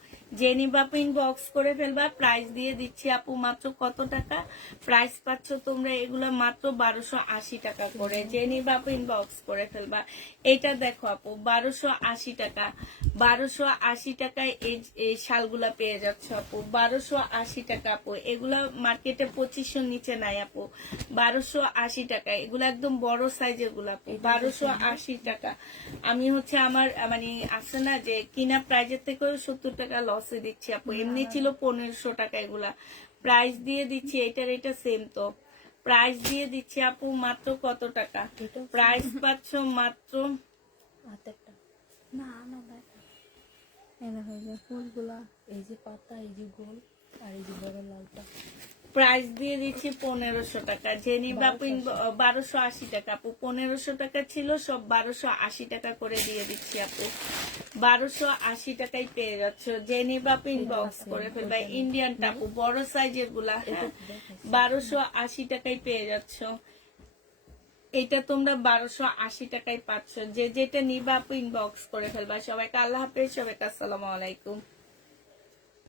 যে নিবা আপু ইনবক্স করে ফেলবা। প্রাইস দিয়ে দিচ্ছি আপু মাত্র কত টাকা? প্রাইস পাচ্ছ তোমরা এগুলা মাত্র 1280 টাকা করে। যে নিবা আপু ইনবক্স করে ফেলবা। এটা দেখো আপু 1280 টাকা। 1280 টাকায় এই শালগুলা পেয়ে যাচ্ছ আপু। 1280 টাকা আপু। এগুলা মার্কেটে 2500 নিচে নাই আপু। 1280 টাকা। এগুলা একদম বড় সাইজের গুলা আপু। 1280 টাকা। আমি হচ্ছে আমার মানে আছে না যে কিনা প্রাইজের থেকেও 70 টাকা লসে দিচ্ছি আপু। এমনি ছিল 1500 টাকা এগুলা। প্রাইস দিয়ে দিচ্ছি, এটার এটা সেম তো। প্রাইস দিয়ে দিচ্ছি আপু মাত্র কত টাকা? প্রাইস পাচ্ছ মাত্র হাতেরটা না না দেখা এই দেখো এই যে ফুলগুলা, এই যে পাতা, এই যে গোল, আর এই যে বড় লালটা। প্রাইস দিয়ে দিচ্ছি 1500 টাকা। যে নিবা আপু 1280 টাকা আপু। 1500 টাকা ছিল, সব 1280 টাকা করে দিয়ে দিচ্ছি আপু। 1280 টাকায় পেয়ে যাচ্ছ। যে নিবা আপু ইনবক্স করে ফেলবা। ইন্ডিয়ান টাপু বড় সাইজের গুলা, হ্যাঁ 1280 টাকায় পেয়ে যাচ্ছ। এটা তোমরা 1280 টাকায় পাচ্ছ। যে যেটা নিবা আপু ইনবক্স করে ফেলবা। সবাইকে আল্লাহ হাফেজ, সবাইকে আসসালামু আলাইকুম।